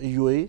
UAE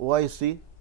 OIC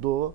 2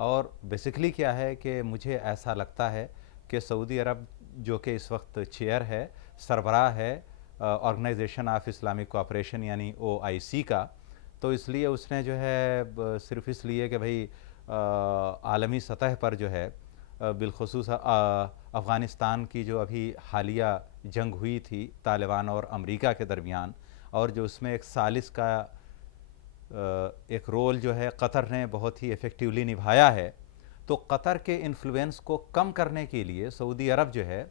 اور basically کیا ہے کہ مجھے ایسا لگتا ہے کہ سعودی عرب جو کہ اس وقت چیئر ہے، سربراہ ہے آرگنائزیشن آف اسلامک کوآپریشن یعنی OIC کا، تو اس لیے اس نے جو ہے صرف اس لیے کہ بھئی عالمی سطح پر جو ہے بالخصوص افغانستان کی جو ابھی حالیہ جنگ ہوئی تھی طالبان اور امریکہ کے درمیان، اور جو اس میں ایک ثالث کا ایک رول جو ہے قطر نے بہت ہی ایفیکٹیولی نبھایا ہے، تو قطر کے انفلوئنس کو کم کرنے کے لیے سعودی عرب جو ہے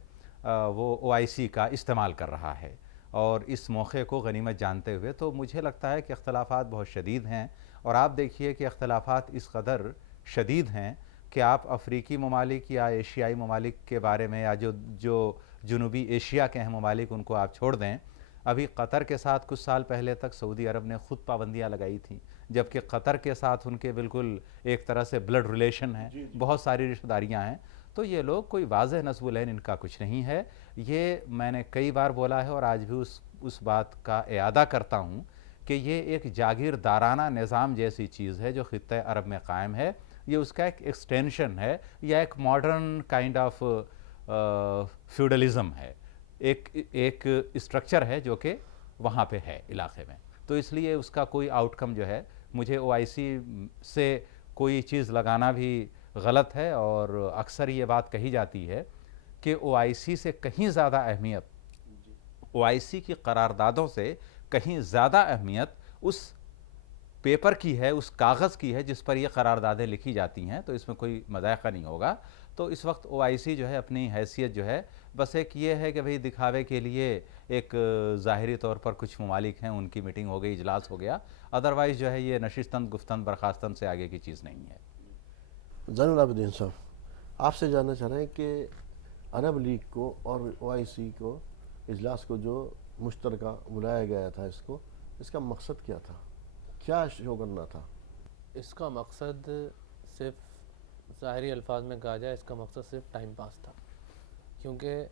وہ OIC کا استعمال کر رہا ہے، اور اس موقع کو غنیمت جانتے ہوئے تو مجھے لگتا ہے کہ اختلافات بہت شدید ہیں، اور آپ دیکھیے کہ اختلافات اس قدر شدید ہیں کہ آپ افریقی ممالک یا ایشیائی ممالک کے بارے میں یا جو جنوبی ایشیا کے ہیں ممالک ان کو آپ چھوڑ دیں، ابھی قطر کے ساتھ کچھ سال پہلے تک سعودی عرب نے خود پابندیاں لگائی تھیں، جبکہ قطر کے ساتھ ان کے بالکل ایک طرح سے بلڈ ریلیشن ہیں، بہت ساری رشتہ داریاں ہیں، تو یہ لوگ کوئی واضح نسب العین ان کا کچھ نہیں ہے۔ یہ میں نے کئی بار بولا ہے اور آج بھی اس بات کا اعادہ کرتا ہوں کہ یہ ایک جاگیردارانہ نظام جیسی چیز ہے جو خطہ عرب میں قائم ہے، یہ اس کا ایک ایکسٹینشن ہے یا ایک ماڈرن کائنڈ آف فیوڈلزم ہے، ایک اسٹرکچر ہے جو کہ وہاں پہ ہے علاقے میں، تو اس لیے اس کا کوئی آؤٹ کم جو ہے مجھے OIC سے کوئی چیز لگانا بھی غلط ہے، اور اکثر یہ بات کہی جاتی ہے کہ OIC سے کہیں زیادہ اہمیت، OIC کی قراردادوں سے کہیں زیادہ اہمیت اس پیپر کی ہے، اس کاغذ کی ہے جس پر یہ قراردادیں لکھی جاتی ہیں، تو اس میں کوئی مذائقہ نہیں ہوگا۔ تو اس وقت OIC جو ہے اپنی حیثیت جو ہے بس ایک یہ ہے کہ بھئی دکھاوے کے لیے ایک ظاہری طور پر کچھ ممالک ہیں ان کی میٹنگ ہو گئی، اجلاس ہو گیا، ادروائز جو ہے یہ نشستن گفتن برخاستن سے آگے کی چیز نہیں ہے۔ زین العابدین صاحب، آپ سے جاننا چاہ رہے ہیں کہ عرب لیگ کو اور OIC کو اجلاس کو جو مشترکہ بلایا گیا تھا، اس کا مقصد کیا تھا، کیا شو کرنا تھا؟ اس کا مقصد صرف ظاہری الفاظ میں کہا جائے، اس کا مقصد صرف ٹائم پاس تھا، کیونکہ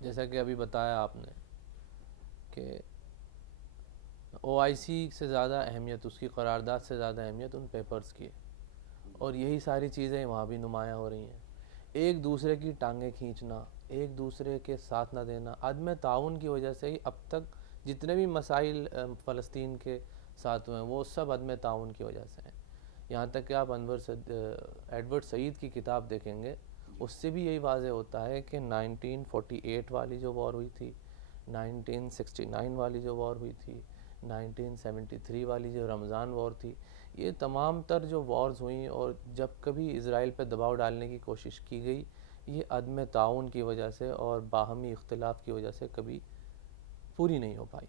جیسا کہ ابھی بتایا آپ نے کہ OIC سے زیادہ اہمیت، اس کی قرارداد سے زیادہ اہمیت ان پیپرز کی ہے، اور یہی ساری چیزیں وہاں بھی نمایاں ہو رہی ہیں۔ ایک دوسرے کی ٹانگیں کھینچنا، ایک دوسرے کے ساتھ نہ دینا، عدم تعاون کی وجہ سے ہی اب تک جتنے بھی مسائل فلسطین کے ساتھ ہوئے ہیں وہ سب عدم تعاون کی وجہ سے ہیں۔ یہاں تک کہ آپ ایڈورڈ سعید کی کتاب دیکھیں گے، اس سے بھی یہی واضح ہوتا ہے کہ 1948 والی جو وار ہوئی تھی، 1969 والی جو وار ہوئی تھی، 1973 والی جو رمضان وار تھی، یہ تمام تر جو وارز ہوئیں اور جب کبھی اسرائیل پہ دباؤ ڈالنے کی کوشش کی گئی، یہ عدم تعاون کی وجہ سے اور باہمی اختلاف کی وجہ سے کبھی پوری نہیں ہو پائی۔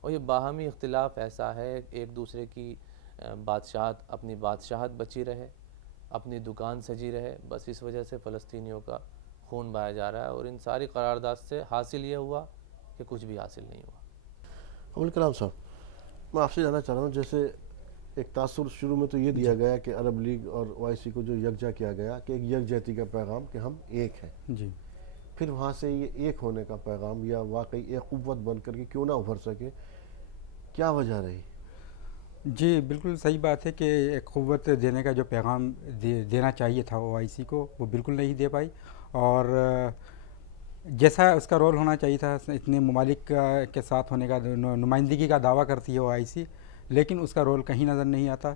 اور یہ باہمی اختلاف ایسا ہے، ایک دوسرے کی بادشاہت، اپنی بادشاہت بچی رہے، اپنی دکان سجی رہے، بس اس وجہ سے فلسطینیوں کا خون بہایا جا رہا ہے، اور ان ساری قرارداد سے حاصل یہ ہوا کہ کچھ بھی حاصل نہیں ہوا۔ ابوالکلام صاحب، میں آپ سے جاننا چاہ رہا ہوں، جیسے ایک تاثر شروع میں تو یہ دیا گیا کہ عرب لیگ اور OIC کو جو یکجا کیا گیا کہ ایک یکجہتی کا پیغام کہ ہم ایک ہیں، جی، پھر وہاں سے یہ ایک ہونے کا پیغام یا واقعی ایک قوت بن کر کے کیوں نہ ابھر سکے، کیا وجہ رہی؟ جی بالکل صحیح بات ہے کہ ایک قوت دینے کا جو پیغام دینا چاہیے تھا OIC کو، وہ بالکل نہیں دے پائی، اور جیسا اس کا رول ہونا چاہیے تھا، اتنے ممالک کے ساتھ ہونے کا نمائندگی کا دعویٰ کرتی ہے OIC، لیکن اس کا رول کہیں نظر نہیں آتا۔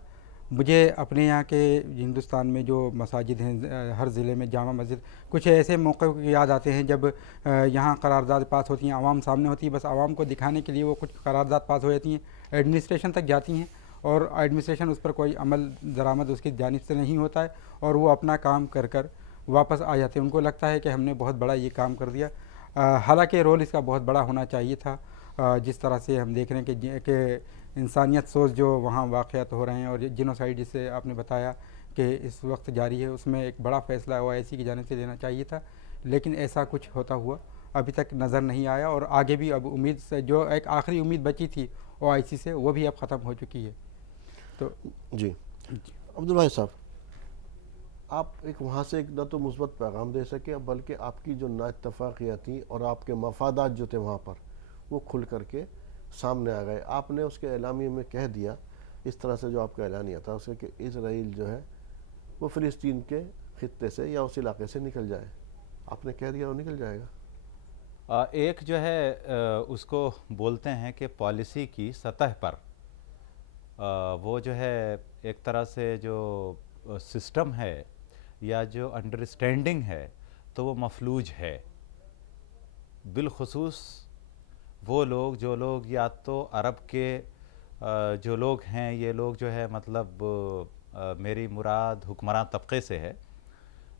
مجھے اپنے یہاں کے ہندوستان میں جو مساجد ہیں، ہر ضلع میں جامع مسجد، کچھ ایسے موقع یاد آتے ہیں جب یہاں قرارداد پاس ہوتی ہیں، عوام سامنے ہوتی ہے، بس عوام کو دکھانے کے لیے وہ کچھ قرارداد پاس ہو جاتی ہیں، ایڈمنسٹریشن تک جاتی ہیں، اور ایڈمنسٹریشن اس پر کوئی عمل درآمد اس کی جانب سے نہیں ہوتا ہے، اور وہ اپنا کام کر کر واپس آ جاتے ہیں۔ ان کو لگتا ہے کہ ہم نے بہت بڑا یہ کام کر دیا، حالانکہ رول اس کا بہت بڑا ہونا چاہیے تھا۔ جس طرح سے ہم دیکھ رہے ہیں کہ انسانیت سوز جو وہاں واقعات ہو رہے ہیں، اور جنوسائیڈ جسے آپ نے بتایا کہ اس وقت جاری ہے، اس میں ایک بڑا فیصلہ OIC کی جانب سے لینا چاہیے تھا، لیکن ایسا کچھ ہوتا ہوا ابھی تک نظر نہیں آیا، اور آگے بھی اب امید سے جو ایک آخری امید بچی تھی OIC سے، وہ بھی اب ختم ہو چکی ہے۔ تو جی عبدالبھائی صاحب، آپ ایک وہاں سے ایک نہ تو مثبت پیغام دے سکے، بلکہ آپ کی جو نا اتفاقیاں تھیں اور آپ کے مفادات جو تھے وہاں پر، وہ کھل کر کے سامنے آ گئے۔ آپ نے اس کے اعلامیے میں کہہ دیا، اس طرح سے جو آپ کا اعلانیہ تھا اسے، کہ اسرائیل جو ہے وہ فلسطین کے خطے سے یا اس علاقے سے نکل جائے. آپ نے کہہ دیا وہ نکل جائے گا. ایک جو ہے اس کو بولتے ہیں کہ پالیسی کی سطح پر وہ جو ہے ایک طرح سے جو سسٹم ہے یا جو انڈرسٹینڈنگ ہے تو وہ مفلوج ہے. بالخصوص وہ لوگ جو لوگ یا تو عرب کے جو لوگ ہیں یہ لوگ جو ہے مطلب میری مراد حکمراں طبقے سے ہے،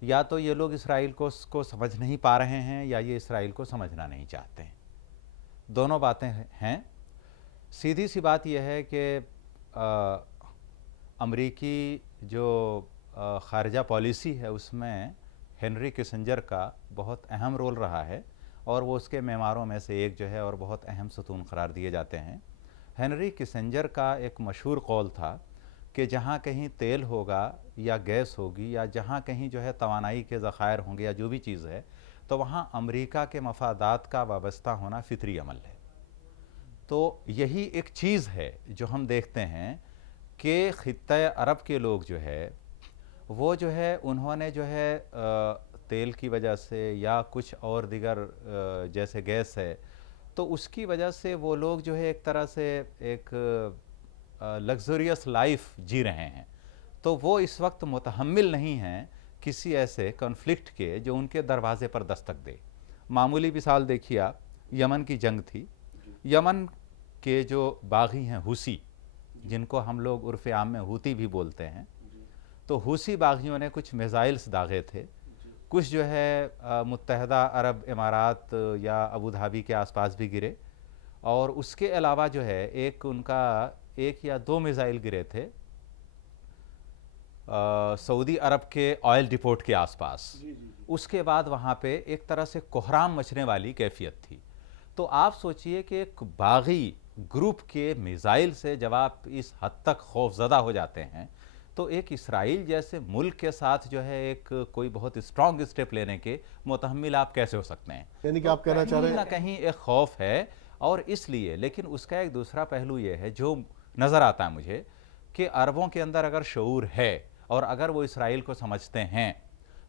یا تو یہ لوگ اسرائیل کو سمجھ نہیں پا رہے ہیں یا یہ اسرائیل کو سمجھنا نہیں چاہتے ہیں. دونوں باتیں ہیں. سیدھی سی بات یہ ہے کہ امریکی جو خارجہ پالیسی ہے اس میں ہنری کسنجر کا بہت اہم رول رہا ہے اور وہ اس کے معماروں میں سے ایک جو ہے اور بہت اہم ستون قرار دیے جاتے ہیں. ہنری کسنجر کا ایک مشہور قول تھا کہ جہاں کہیں تیل ہوگا یا گیس ہوگی یا جہاں کہیں جو ہے توانائی کے ذخائر ہوں گے یا جو بھی چیز ہے تو وہاں امریکہ کے مفادات کا وابستہ ہونا فطری عمل ہے. تو یہی ایک چیز ہے جو ہم دیکھتے ہیں کہ خطۂ عرب کے لوگ جو ہے وہ جو ہے انہوں نے جو ہے تیل کی وجہ سے یا کچھ اور دیگر جیسے گیس ہے تو اس کی وجہ سے وہ لوگ جو ہے ایک طرح سے ایک لگزریس لائف جی رہے ہیں. تو وہ اس وقت متحمل نہیں ہیں کسی ایسے کنفلکٹ کے جو ان کے دروازے پر دستک دے. معمولی مثال دیکھیے آپ، یمن کی جنگ تھی. یمن کے جو باغی ہیں حوثی، جن کو ہم لوگ عرف عام میں ہوتی بھی بولتے ہیں، تو حوثی باغیوں نے کچھ میزائلز داغے تھے. کچھ جو ہے متحدہ عرب امارات یا ابوظہبی کے آس پاس بھی گرے، اور اس کے علاوہ جو ہے ایک ان کا 1 یا 2 میزائل گرے تھے سعودی عرب کے آئل ڈپورٹ کے آس پاس. اس کے بعد وہاں پہ ایک طرح سے کوہرام مچنے والی کیفیت تھی. تو آپ سوچئے کہ ایک باغی گروپ کے میزائل سے جب آپ اس حد تک خوف زدہ ہو جاتے ہیں تو ایک اسرائیل جیسے ملک کے ساتھ جو ہے ایک کوئی بہت اسٹرانگ اسٹیپ لینے کے متحمل آپ کیسے ہو سکتے ہیں؟ یعنی کہ آپ کہنا چاہ رہے کہیں نہ کہیں ایک خوف ہے. اور اس لیے لیکن اس کا ایک دوسرا پہلو یہ ہے جو نظر آتا ہے مجھے کہ عربوں کے اندر اگر شعور ہے اور اگر وہ اسرائیل کو سمجھتے ہیں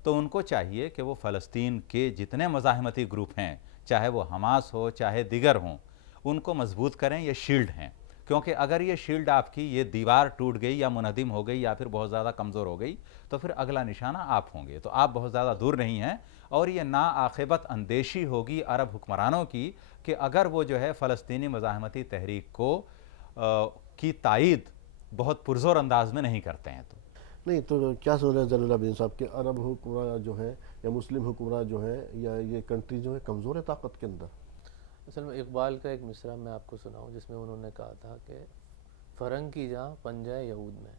تو ان کو چاہیے کہ وہ فلسطین کے جتنے مزاحمتی گروپ ہیں، چاہے وہ حماس ہو چاہے دیگر ہوں، ان کو مضبوط کریں. یہ شیلڈ ہیں، کیونکہ اگر یہ شیلڈ آپ کی یہ دیوار ٹوٹ گئی یا منہدم ہو گئی یا پھر بہت زیادہ کمزور ہو گئی تو پھر اگلا نشانہ آپ ہوں گے. تو آپ بہت زیادہ دور نہیں ہیں، اور یہ ناعاقبت اندیشی ہوگی عرب حکمرانوں کی کہ اگر وہ جو ہے فلسطینی مزاحمتی تحریک کو کی تائید بہت پرزور انداز میں نہیں کرتے ہیں. تو نہیں تو کیا سمجھ رہے ہیں ضرور الدین صاحب کہ عرب حکمراں جو ہیں یا مسلم حکمراں جو ہیں یا یہ کنٹری جو ہے کمزور ہے طاقت کے اندر؟ اصل میں اقبال کا ایک مصرع میں آپ کو سناؤں جس میں انہوں نے کہا تھا کہ فرنگ کی جہاں پنجہ یہود میں.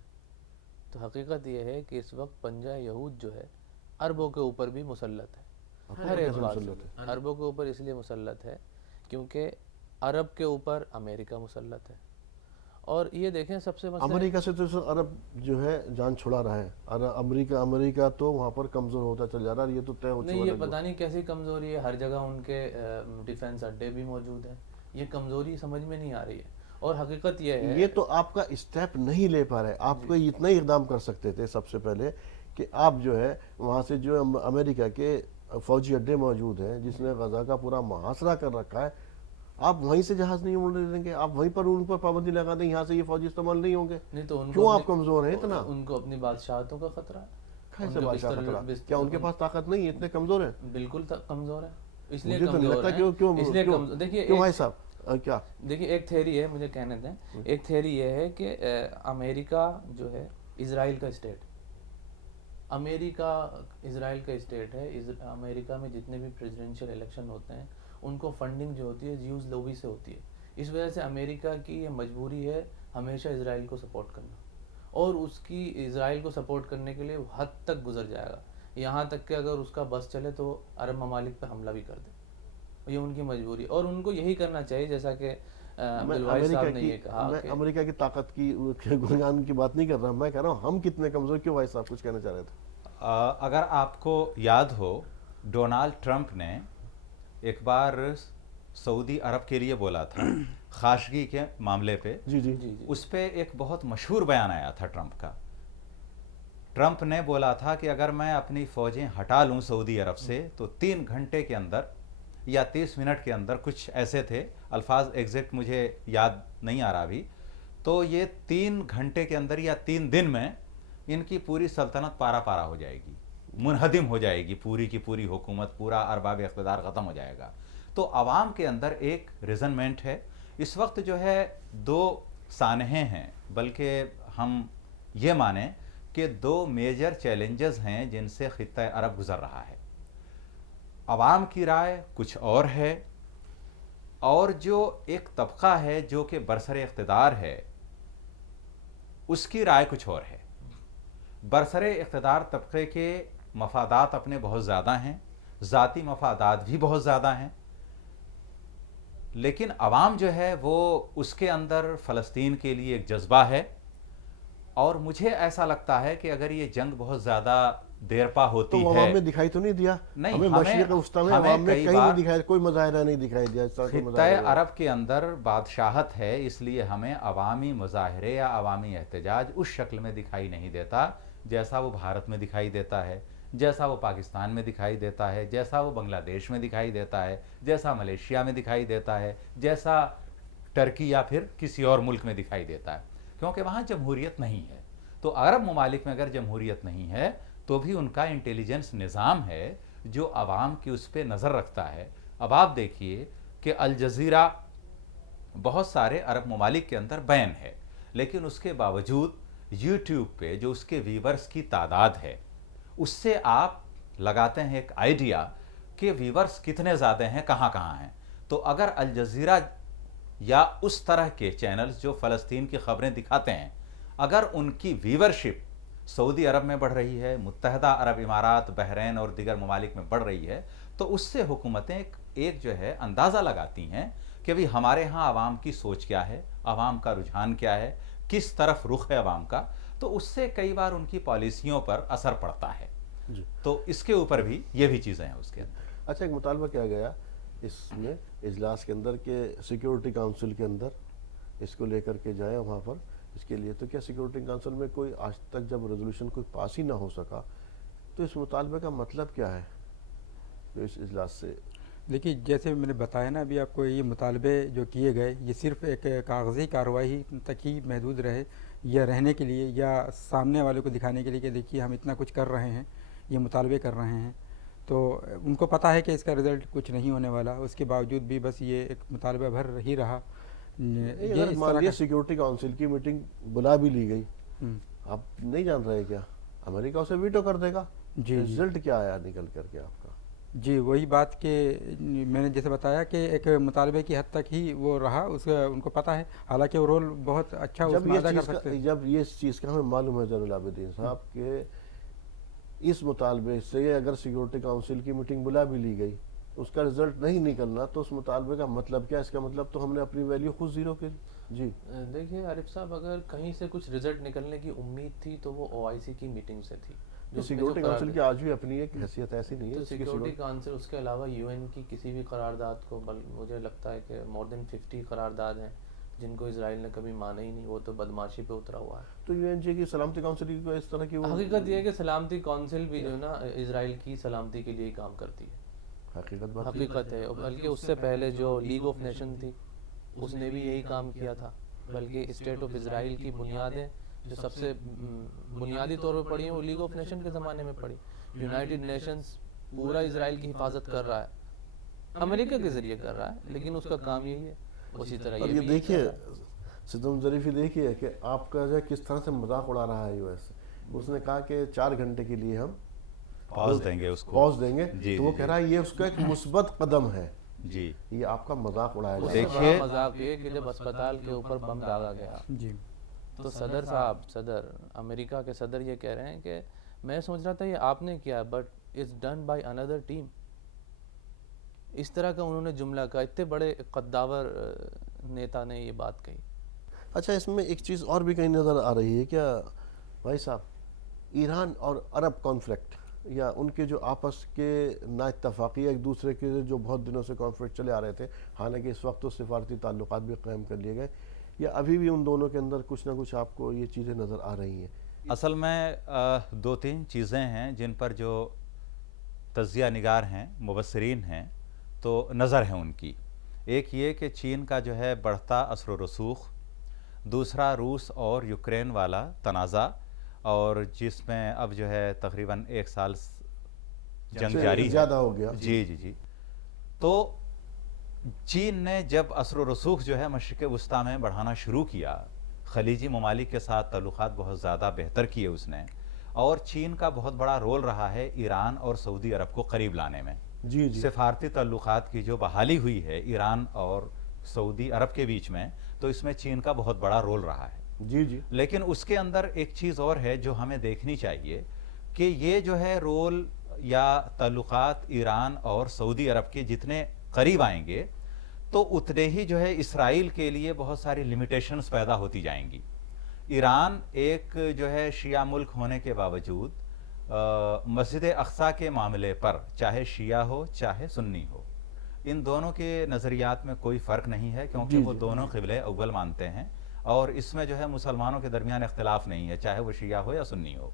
تو حقیقت یہ ہے کہ اس وقت پنجہ یہود جو ہے عربوں کے اوپر بھی مسلط ہے. ہر اعتبار سے عربوں کے اوپر اس لیے مسلط ہے کیونکہ عرب کے اوپر امریکہ مسلط ہے. اور یہ دیکھیں سب سے مسئلہ امریکہ سے تو عرب جو ہے جان چھڑا رہا ہے. امریکہ تو وہاں پر کمزور ہوتا چل جا رہا ہے. یہ تو طے ہو چکا ہے. نہیں، یہ پتہ نہیں کیسی کمزوری ہے. ہر جگہ ان کے ڈیفنس اڈے بھی موجود ہیں. یہ کمزوری سمجھ میں نہیں آ رہی ہے. اور حقیقت یہ ہے یہ تو آپ کا اسٹیپ نہیں لے پا رہے. آپ کو اتنا ہی اقدام کر سکتے تھے سب سے پہلے کہ آپ جو ہے وہاں سے جو امریکہ کے فوجی اڈے موجود ہیں جس نے غزہ کا پورا محاصرہ کر رکھا ہے، آپ وہیں سے جہاز نہیں اڑنے دیں گے. آپ وہیں پر ان پر پابندی لگا دیں، یہاں سے یہ فوجی استعمال نہیں ہوں گے. نہیں تو کیوں آپ کمزور ہیں اتنا؟ ان کو اپنی بادشاہتوں کا خطرہ ہے. کیسے بادشاہ خطرہ؟ کیا ان کے پاس طاقت نہیں؟ اتنے کمزور ہیں؟ بالکل کمزور ہے. اس لیے مجھے تو نہیں کمزور لگتا ہیں. دیکھیے بھائی صاحب کیا دیکھیے ایک تھیری ہے، مجھے کہنے دیں. ایک تھیری یہ ہے کہ امریکہ جو ہے اسرائیل کا اسٹیٹ، امریکہ اسرائیل کا اسٹیٹ ہے. امریکہ میں جتنے بھی پریزیڈنشیل الیکشن ہوتے ہیں ان کو فنڈنگ جو ہوتی ہے جیوز لوبی سے ہوتی ہے. اس وجہ سے امریکہ کی یہ مجبوری ہے ہمیشہ اسرائیل کو سپورٹ کرنا، اور اس کی اسرائیل کو سپورٹ کرنے کے لیے وہ حد تک گزر جائے گا، یہاں تک کہ اگر اس کا بس چلے تو عرب ممالک پہ حملہ بھی کر دے. یہ ان کی مجبوری، اور ان کو یہی کرنا چاہیے جیسا کہ عبدالواحد صاحب نے یہ کہا. میں امریکہ کی طاقت کی گنگان کی بات نہیں کر رہا، میں کہہ رہا ہوں ہم کتنے کمزور. کیوں بھائی صاحب کچھ کہنا چاہ رہے تھے؟ اگر آپ کو یاد ہو ڈونالڈ ٹرمپ نے ایک بار سعودی عرب کے لیے بولا تھا خاشگی کے معاملے پہ. جی جی اس پہ ایک بہت مشہور بیان آیا تھا ٹرمپ کا ٹرمپ نے بولا تھا کہ اگر میں اپنی فوجیں ہٹا لوں سعودی عرب سے تو 3 گھنٹے کے اندر یا 30 منٹ کے اندر، کچھ ایسے تھے الفاظ ایگزیکٹ مجھے یاد نہیں آ رہا ابھی، تو یہ 3 گھنٹے کے اندر یا 3 دن میں ان کی پوری سلطنت پارا پارا ہو جائے گی، منہدم ہو جائے گی، پوری کی پوری حکومت، پورا ارباب اقتدار ختم ہو جائے گا۔ تو عوام کے اندر ایک ریزنمنٹ ہے اس وقت، جو ہے 2 سانحے ہیں، بلکہ ہم یہ مانیں کہ 2 میجر چیلنجز ہیں جن سے خطہ عرب گزر رہا ہے۔ عوام کی رائے کچھ اور ہے، اور جو ایک طبقہ ہے جو کہ برسر اقتدار ہے اس کی رائے کچھ اور ہے۔ برسر اقتدار طبقے کے مفادات اپنے بہت زیادہ ہیں، ذاتی مفادات بھی بہت زیادہ ہیں، لیکن عوام جو ہے وہ اس کے اندر فلسطین کے لیے ایک جذبہ ہے، اور مجھے ایسا لگتا ہے کہ اگر یہ جنگ بہت زیادہ دیر پا ہوتی تو ہے، عوام میں دکھائی تو نہیں دیا؟ نہیں، ہمیں مشرق وسطیٰ میں ہمیں عوام میں کئی کہیں بار نہیں دکھائی، کوئی مظاہرہ نہیں دکھائی دیا اس طرح کا خطہ مظاہرہ۔ عرب کے اندر بادشاہت ہے، اس لیے ہمیں عوامی مظاہرے یا عوامی احتجاج اس شکل میں دکھائی نہیں دیتا جیسا وہ بھارت میں دکھائی دیتا ہے، جیسا وہ پاکستان میں دکھائی دیتا ہے، جیسا وہ بنگلہ دیش میں دکھائی دیتا ہے، جیسا ملیشیا میں دکھائی دیتا ہے، جیسا ٹرکی یا پھر کسی اور ملک میں دکھائی دیتا ہے، کیونکہ وہاں جمہوریت نہیں ہے۔ تو عرب ممالک میں اگر جمہوریت نہیں ہے تو بھی ان کا انٹیلیجنس نظام ہے جو عوام کی اس پہ نظر رکھتا ہے۔ اب آپ دیکھیے کہ الجزیرہ بہت سارے عرب ممالک کے اندر بین ہے، لیکن اس کے باوجود یوٹیوب پہ جو اس کے ویورز کی تعداد ہے اس سے آپ لگاتے ہیں ایک آئیڈیا کہ ویورز کتنے زیادہ ہیں، کہاں کہاں ہیں۔ تو اگر الجزیرہ یا اس طرح کے چینلز جو فلسطین کی خبریں دکھاتے ہیں، اگر ان کی ویورشپ سعودی عرب میں بڑھ رہی ہے، متحدہ عرب امارات، بحرین اور دیگر ممالک میں بڑھ رہی ہے، تو اس سے حکومتیں ایک جو ہے اندازہ لگاتی ہیں کہ بھی ہمارے ہاں عوام کی سوچ کیا ہے، عوام کا رجحان کیا ہے، کس طرف رخ ہے عوام کا، تو اس سے کئی بار ان کی پالیسیوں پر اثر پڑتا ہے۔ تو اس کے اوپر بھی یہ بھی چیزیں ہیں اس کے اندر۔ اچھا، ایک مطالبہ کیا گیا اس میں اجلاس کے اندر کہ سیکیورٹی کونسل کے اندر اس کو لے کر کے جائیں وہاں پر اس کے لیے، تو کیا سیکیورٹی کونسل میں کوئی آج تک جب ریزولوشن کوئی پاس ہی نہ ہو سکا تو اس مطالبے کا مطلب کیا ہے جو اس اجلاس سے؟ دیکھیے، جیسے میں نے بتایا نا ابھی آپ کو، یہ مطالبے جو کیے گئے یہ صرف ایک کاغذی کارروائی تک ہی محدود رہے، یا رہنے کے لیے یا سامنے والے کو دکھانے کے لیے کہ دیکھیے ہم اتنا کچھ کر رہے ہیں، یہ مطالبے کر رہے ہیں، تو ان کو پتہ ہے کہ اس کا رزلٹ کچھ نہیں ہونے والا، اس کے باوجود بھی بس یہ ایک مطالبہ بھر ہی رہا۔ یہ اگر اس مان طرح لیا کا سیکیورٹی کونسل کی میٹنگ بلا بھی لی گئی، آپ نہیں جان رہے کیا امریکہ اسے ویٹو کر دے گا؟ جی رزلٹ کیا آیا نکل کر کے آپ کا؟ جی، وہی بات کہ میں نے جیسے بتایا کہ ایک مطالبے کی حد تک ہی وہ رہا، اس کا ان کو پتہ ہے، حالانکہ وہ رول بہت اچھا اس میں ادا کر سکتے ہیں۔ جب یہ چیز کا ہمیں معلوم ہے زین العابدین صاحب کہ اس مطالبے سے اگر سیکیورٹی کونسل کی میٹنگ بلا بھی لی گئی اس کا رزلٹ نہیں نکلنا تو اس مطالبے کا مطلب کیا؟ اس کا مطلب تو ہم نے اپنی ویلیو خود زیرو کی۔ جی دیکھیے عارف صاحب، اگر کہیں سے کچھ رزلٹ نکلنے کی امید تھی تو وہ OIC کی میٹنگ سے تھی۔ سیکیورٹی کونسل کی آج بھی اپنی ایک حیثیت ایسی نہیں ہے۔ تو سیکیورٹی کونسل اس کے علاوہ UN کی کسی بھی قرارداد کو، مجھے لگتا ہے کہ مور دین 50 قرارداد ہیں جن کو اسرائیل نے کبھی مانا ہی نہیں، وہ تو بدماشی پہ اترا ہوا ہے۔ تو UNG کی سلامتی کونسل کی کوئی اس طرح کی حقیقت یہ ہے کہ سلامتی کونسل بھی جو ہے نا اسرائیل کی سلامتی کے لیے کام کرتی ہے، حقیقت ہے۔ بلکہ اس سے پہلے جو لیگ آف نیشن تھی اس نے بھی یہی کام کیا تھا، بلکہ اسٹیٹ آف اسرائیل کی بنیادیں جو سب سے بنیادی طور پر پڑی ہیں وہ لیگ آف نیشن کے زمانے میں پڑی۔ یونائٹڈ نیشنز پورا اسرائیل کی حفاظت کر رہا ہے، امریکہ کے ذریعے کر رہا ہے، لیکن اس کا کام یہی ہے۔ اسی طرح اور یہ دیکھیے ستم ظریفی دیکھیے کہ آپ کا جو کس طرح سے مذاق اڑا رہا ہے US۔ اس نے کہا کہ 4 گھنٹے کے لیے ہم پاز دیں گے، اس کو پاز دیں گے، تو وہ کہہ رہا ہے یہ اس کا ایک مثبت قدم ہے۔ جی، یہ آپ کا مذاق اڑایا اس جائے سے بڑا مذاق یہ کہ جب اسپتال کے اوپر بم داغا گیا جی، تو صدر صاحب، صدر امریکہ کے صدر یہ کہہ رہے ہیں کہ میں سوچ رہا تھا یہ آپ نے کیا، بٹ اٹس ڈن بائی اندر ٹیم۔ اس طرح کا انہوں نے جملہ کہا، اتنے بڑے قداور نیتا نے یہ بات کہی۔ اچھا، اس میں ایک چیز اور بھی کہیں نظر آ رہی ہے کیا بھائی صاحب؟ ایران اور عرب کانفلکٹ یا ان کے جو آپس کے نا اتفاقی ایک دوسرے کے جو بہت دنوں سے کانفلکٹ چلے آ رہے تھے، حالانکہ اس وقت تو سفارتی تعلقات بھی قائم کر لیے گئے، یا ابھی بھی ان دونوں کے اندر کچھ نہ کچھ آپ کو یہ چیزیں نظر آ رہی ہیں اصل میں دو تین چیزیں ہیں جن پر جو تجزیہ نگار ہیں، مبصرین ہیں، تو نظر ہے ان کی. ایک یہ کہ چین کا جو ہے بڑھتا اثر و رسوخ، دوسرا روس اور یوکرین والا تنازع، اور جس میں اب جو ہے تقریباً 1 سال جنگ جاری ہے. زیادہ ہو گیا. جی. تو چین نے جب اثر و رسوخ جو ہے مشرق وسطیٰ میں بڑھانا شروع کیا، خلیجی ممالک کے ساتھ تعلقات بہت زیادہ بہتر کیے اس نے، اور چین کا بہت بڑا رول رہا ہے ایران اور سعودی عرب کو قریب لانے میں. جی سفارتی تعلقات کی جو بحالی ہوئی ہے ایران اور سعودی عرب کے بیچ میں، تو اس میں چین کا بہت بڑا رول رہا ہے. جی لیکن اس کے اندر ایک چیز اور ہے جو ہمیں دیکھنی چاہیے کہ یہ جو ہے رول یا تعلقات ایران اور سعودی عرب کے جتنے قریب آئیں گے تو اتنے ہی جو ہے اسرائیل کے لیے بہت ساری لیمیٹیشنز پیدا ہوتی جائیں گی. ایران ایک جو ہے شیعہ ملک ہونے کے باوجود مسجد اقصیٰ کے معاملے پر چاہے شیعہ ہو چاہے سنی ہو، ان دونوں کے نظریات میں کوئی فرق نہیں ہے، کیونکہ وہ دونوں قبلہ اول مانتے ہیں، اور اس میں جو ہے مسلمانوں کے درمیان اختلاف نہیں ہے، چاہے وہ شیعہ ہو یا سنی ہو.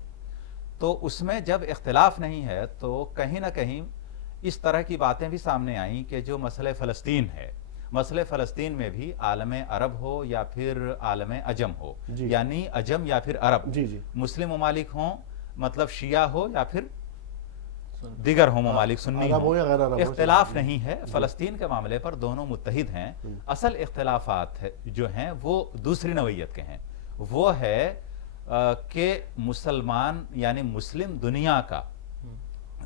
تو اس میں جب اختلاف نہیں ہے تو کہیں نہ کہیں اس طرح کی باتیں بھی سامنے آئیں کہ جو مسئلہ فلسطین ہے، مسئلہ فلسطین میں بھی عالم عرب ہو یا پھر عالم عجم ہو، یعنی عجم یا پھر عرب، مسلم ممالک ہوں مطلب شیعہ ہو یا پھر دیگر ہوں ممالک سنی ہوں، اختلاف نہیں ہے. فلسطین کے معاملے پر دونوں متحد ہیں. اصل اختلافات جو ہیں وہ دوسری نوعیت کے ہیں. وہ ہے کہ مسلمان یعنی مسلم دنیا کا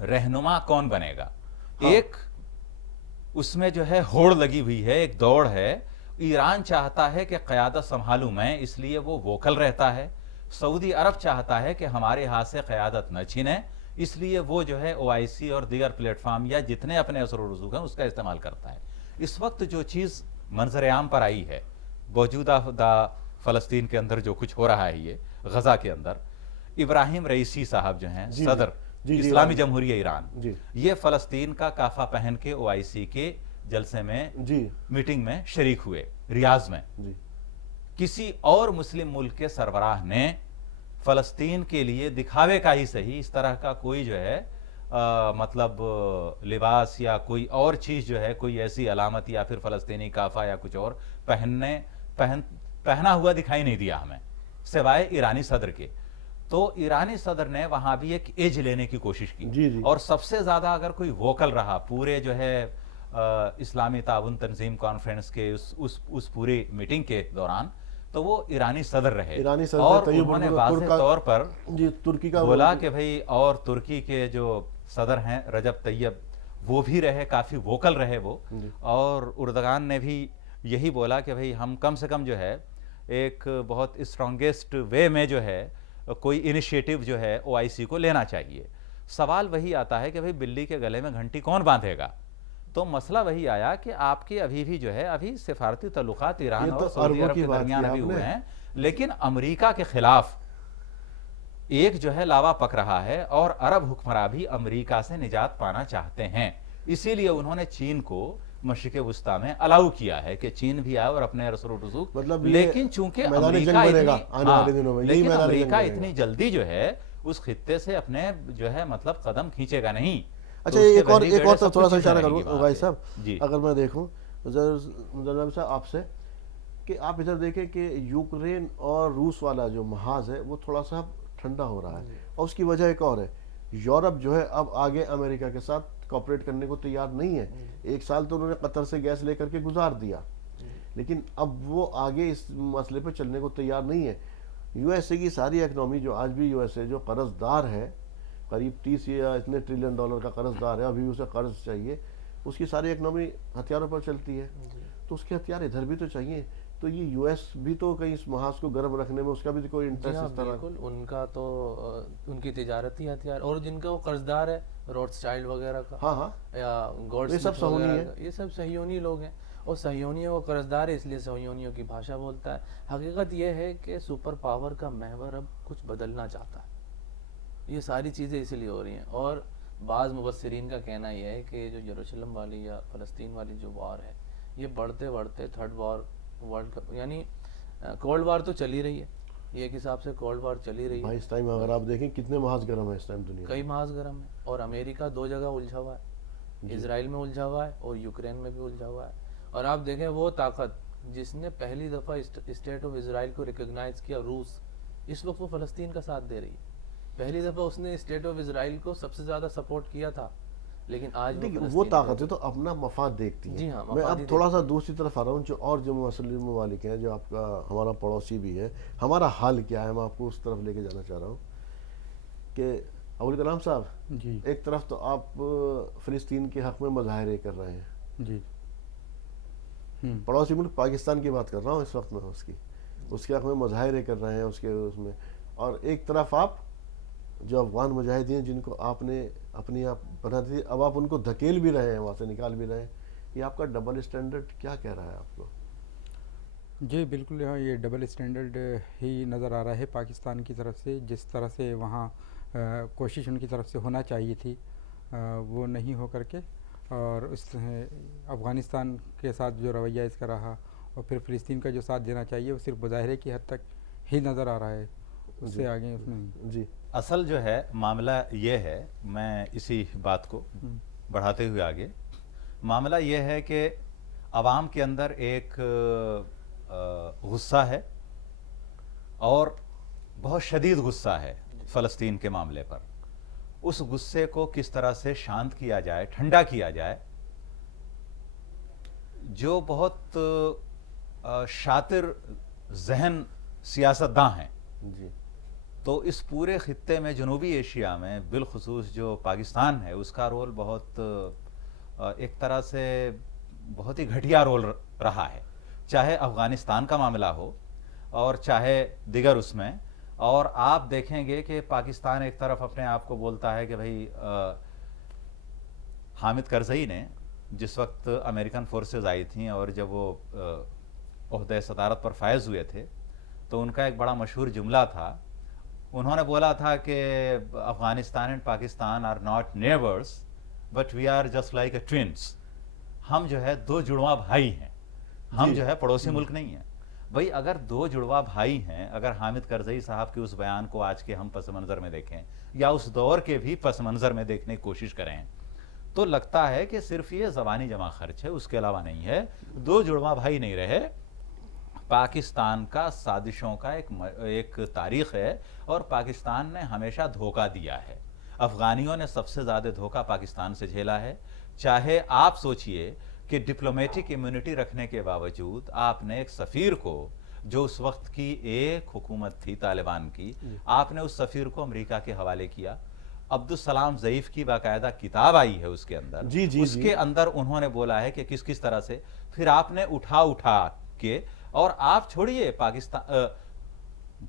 رہنما کون بنے گا. ایک اس میں جو ہے ہوڑ لگی ہوئی ہے، ایک دوڑ ہے. ایران چاہتا ہے کہ قیادت سنبھالوں میں، اس لیے وہ ووکل رہتا ہے. سعودی عرب چاہتا ہے کہ ہمارے ہاتھ سے قیادت نہ چھنے، اس لیے وہ جو ہے OIC اور دیگر پلیٹ فارم یا جتنے اپنے اثر و رسوخ ہیں اس کا استعمال کرتا ہے. اس وقت جو چیز منظر عام پر آئی ہے موجودہ فلسطین کے اندر جو کچھ ہو رہا ہے، یہ غزہ کے اندر، ابراہیم رئیسی صاحب جو ہیں صدر اسلامی جمہوریہ ایران، یہ فلسطین کا کافہ پہن کے OIC کے جلسے میں میٹنگ میں شریک ہوئے ریاض میں. کسی اور مسلم ملک کے سربراہ نے فلسطین کے لیے دکھاوے کا ہی صحیح اس طرح کا کوئی جو ہے مطلب لباس یا کوئی اور چیز جو ہے، کوئی ایسی علامت یا پھر فلسطینی کافہ یا کچھ اور پہنا ہوا دکھائی نہیں دیا ہمیں سوائے ایرانی صدر کے. تو ایرانی صدر نے وہاں بھی ایک ایج لینے کی کوشش کی، اور سب سے زیادہ اگر کوئی ووکل رہا پورے جو ہے اسلامی تعاون تنظیم کانفرنس کے اس پوری میٹنگ کے دوران، تو وہ ایرانی صدر رہے. اور انہوں نے واضح طور پر ترکی کا بولا کہ بھئی، اور ترکی کے جو صدر ہیں رجب طیب، وہ بھی رہے، کافی ووکل رہے وہ. اور اردگان نے بھی یہی بولا کہ بھئی ہم کم سے کم جو ہے ایک بہت اسٹرانگیسٹ وے میں جو ہے کوئی انیشیٹو جو ہے OIC کو لینا چاہیے. سوال وہی آتا ہے کہ بھئی بلی کے گلے میں گھنٹی کون باندھے گا. تو مسئلہ وہی آیا کہ آپ کے ابھی بھی جو ہے ابھی سفارتی تعلقات ایران اور سعودی عرب کے درمیان ابھی ہوئے ہیں، لیکن امریکہ کے خلاف ایک جو ہے لاوا پک رہا ہے، اور عرب حکمراں بھی امریکہ سے نجات پانا چاہتے ہیں. اسی لیے انہوں نے چین کو مشرق وسطیٰ میں الاؤ کیا ہے کہ چین بھی آئے اور اپنے اثر و رسوخ، لیکن چونکہ امریکہ اتنی جلدی جو ہے اس خطے سے اپنے جو ہے مطلب قدم کھینچے گا نہیں. اچھا ایک اور تھوڑا سا اشارہ کروں بھائی صاحب، اگر میں دیکھوں صاحب آپ سے کہ آپ ادھر دیکھیں کہ یوکرین اور روس والا جو محاذ ہے وہ تھوڑا سا ٹھنڈا ہو رہا ہے، اور اس کی وجہ ایک اور ہے، یورپ جو ہے اب آگے امریکہ کے ساتھ کوپریٹ کرنے کو تیار نہیں ہے. 1 سال تو انہوں نے قطر سے گیس لے کر کے گزار دیا، لیکن اب وہ آگے اس مسئلے پہ چلنے کو تیار نہیں ہے. USA کی ساری اکنامی جو آج بھی USA جو قرض دار ہے، قریب 30 یا اتنے ٹریلین ڈالر کا قرض دار ہے، ابھی اسے قرض چاہیے، اس کی ساری اکنامی ہتھیاروں پر چلتی ہے، تو اس کے ہتھیار ادھر بھی تو چاہیے. تو یہ US بھی تو کہیں اس محاذ کو گرم رکھنے میں اس کا بھی کوئی انٹرسٹ اس طرح. بالکل، ان کا تو ان کی تجارتی ہتھیار، اور جن کا وہ قرض دار ہے روتھسچائلڈ وغیرہ کا یا گولڈسمتھ وغیرہ، یہ سب صہیونی لوگ ہیں، اور صہیونیوں کا قرض دار ہے، اس لیے صہیونیوں کی بھاشا بولتا ہے. حقیقت یہ ہے کہ سپر پاور کا محور اب کچھ بدلنا چاہتا ہے. یہ ساری چیزیں اسی لیے ہو رہی ہیں. اور بعض مبصرین کا کہنا یہ ہے کہ جو یروشلم والی یا فلسطین والی جو وار ہے، یہ بڑھتے بڑھتے تھرڈ وار ورلڈ کپ، یعنی کولڈ وار تو چل ہی رہی ہے، یہ ایک حساب سے کولڈ وار چلی رہی بھائی ہے. اس ٹائم اگر آپ دیکھیں کتنے محاذ گرم ہے اس ٹائم دنیا میں. کئی محاذ گرم ہے اور امریکہ 2 جگہ الجھا ہوا ہے, اسرائیل میں الجھا ہوا ہے اور یوکرین میں بھی الجھا ہوا ہے. اور آپ دیکھیں وہ طاقت جس نے پہلی دفعہ اسٹیٹ آف اسرائیل کو ریکگنائز کیا, روس, اس وقت وہ فلسطین کا ساتھ دے رہی ہے. پہلی دفعہ اس نے اسٹیٹ آف اسرائیل کو سب سے زیادہ سپورٹ کیا تھا, لیکن آج وہ طاقتیں تو اپنا مفاد دیکھتی ہیں. جی ہاں, میں اب تھوڑا سا دوسری طرف آ رہا ہوں, جو مسلم ممالک ہیں, جو آپ کا ہمارا پڑوسی بھی ہے, ہمارا حال کیا ہے, میں آپ کو اس طرف لے کے جانا چاہ رہا ہوں کہ ابوالکلام کلام صاحب, جی ایک طرف تو آپ فلسطین کے حق میں مظاہرے کر رہے ہیں, جی پڑوسی ملک پاکستان کی بات کر رہا ہوں اس وقت میں, اس کے حق میں مظاہرے کر رہے ہیں اس میں, اور ایک طرف آپ جو افغان مجاہدین جن کو آپ نے اپنی آپ بنا دی, اب آپ ان کو دھکیل بھی رہے ہیں, وہاں سے نکال بھی رہے ہیں. یہ آپ کا ڈبل اسٹینڈرڈ کیا کہہ رہا ہے آپ کو؟ جی بالکل, ہاں یہ ڈبل اسٹینڈرڈ ہی نظر آ رہا ہے پاکستان کی طرف سے. جس طرح سے وہاں کوشش ان کی طرف سے ہونا چاہیے تھی وہ نہیں ہو کر کے, اور اس افغانستان کے ساتھ جو رویہ اس کا رہا, اور پھر فلسطین کا جو ساتھ دینا چاہیے وہ صرف مظاہرے کی حد تک ہی نظر آ رہا ہے, اس سے آگے اس میں. جی اصل جو ہے معاملہ یہ ہے, میں اسی بات کو بڑھاتے ہوئے آگے, معاملہ یہ ہے کہ عوام کے اندر ایک غصہ ہے اور بہت شدید غصہ ہے فلسطین کے معاملے پر. اس غصے کو کس طرح سے شانت کیا جائے, ٹھنڈا کیا جائے. جو بہت شاطر ذہن سیاستداں ہیں, جی تو اس پورے خطے میں جنوبی ایشیا میں بالخصوص جو پاکستان ہے اس کا رول بہت ایک طرح سے بہت ہی گھٹیا رول رہا ہے, چاہے افغانستان کا معاملہ ہو اور چاہے دیگر اس میں. اور آپ دیکھیں گے کہ پاکستان ایک طرف اپنے آپ کو بولتا ہے کہ بھئی حامد کرزئی نے جس وقت امریکن فورسز آئی تھیں اور جب وہ عہدہ صدارت پر فائز ہوئے تھے تو ان کا ایک بڑا مشہور جملہ تھا, انہوں نے بولا تھا کہ Afghanistan and Pakistan are not neighbours but we are just like a twins. ہم جو ہے 2 جڑواں بھائی ہیں, ہم جو ہے پڑوسی ملک نہیں ہیں. بھئی اگر 2 جڑواں بھائی ہیں, اگر حامد کرزئی صاحب کے اس بیان کو آج کے ہم پس منظر میں دیکھیں یا اس دور کے بھی پس منظر میں دیکھنے کی کوشش کریں تو لگتا ہے کہ صرف یہ زبانی جمع خرچ ہے, اس کے علاوہ نہیں ہے. 2 جڑواں بھائی نہیں رہے. پاکستان کا سازشوں کا ایک تاریخ ہے اور پاکستان نے ہمیشہ دھوکہ دیا ہے. افغانیوں نے سب سے زیادہ دھوکہ پاکستان سے جھیلا ہے. چاہے آپ سوچئے کہ ڈپلومیٹک امیونٹی رکھنے کے باوجود آپ نے ایک سفیر کو, جو اس وقت کی ایک حکومت تھی طالبان کی, آپ نے اس سفیر کو امریکہ کے حوالے کیا. عبدالسلام ضعیف کی باقاعدہ کتاب آئی ہے اس کے اندر, اس کے اندر انہوں نے بولا ہے کہ کس طرح سے پھر آپ نے اٹھا کے, اور آپ چھوڑیے پاکستان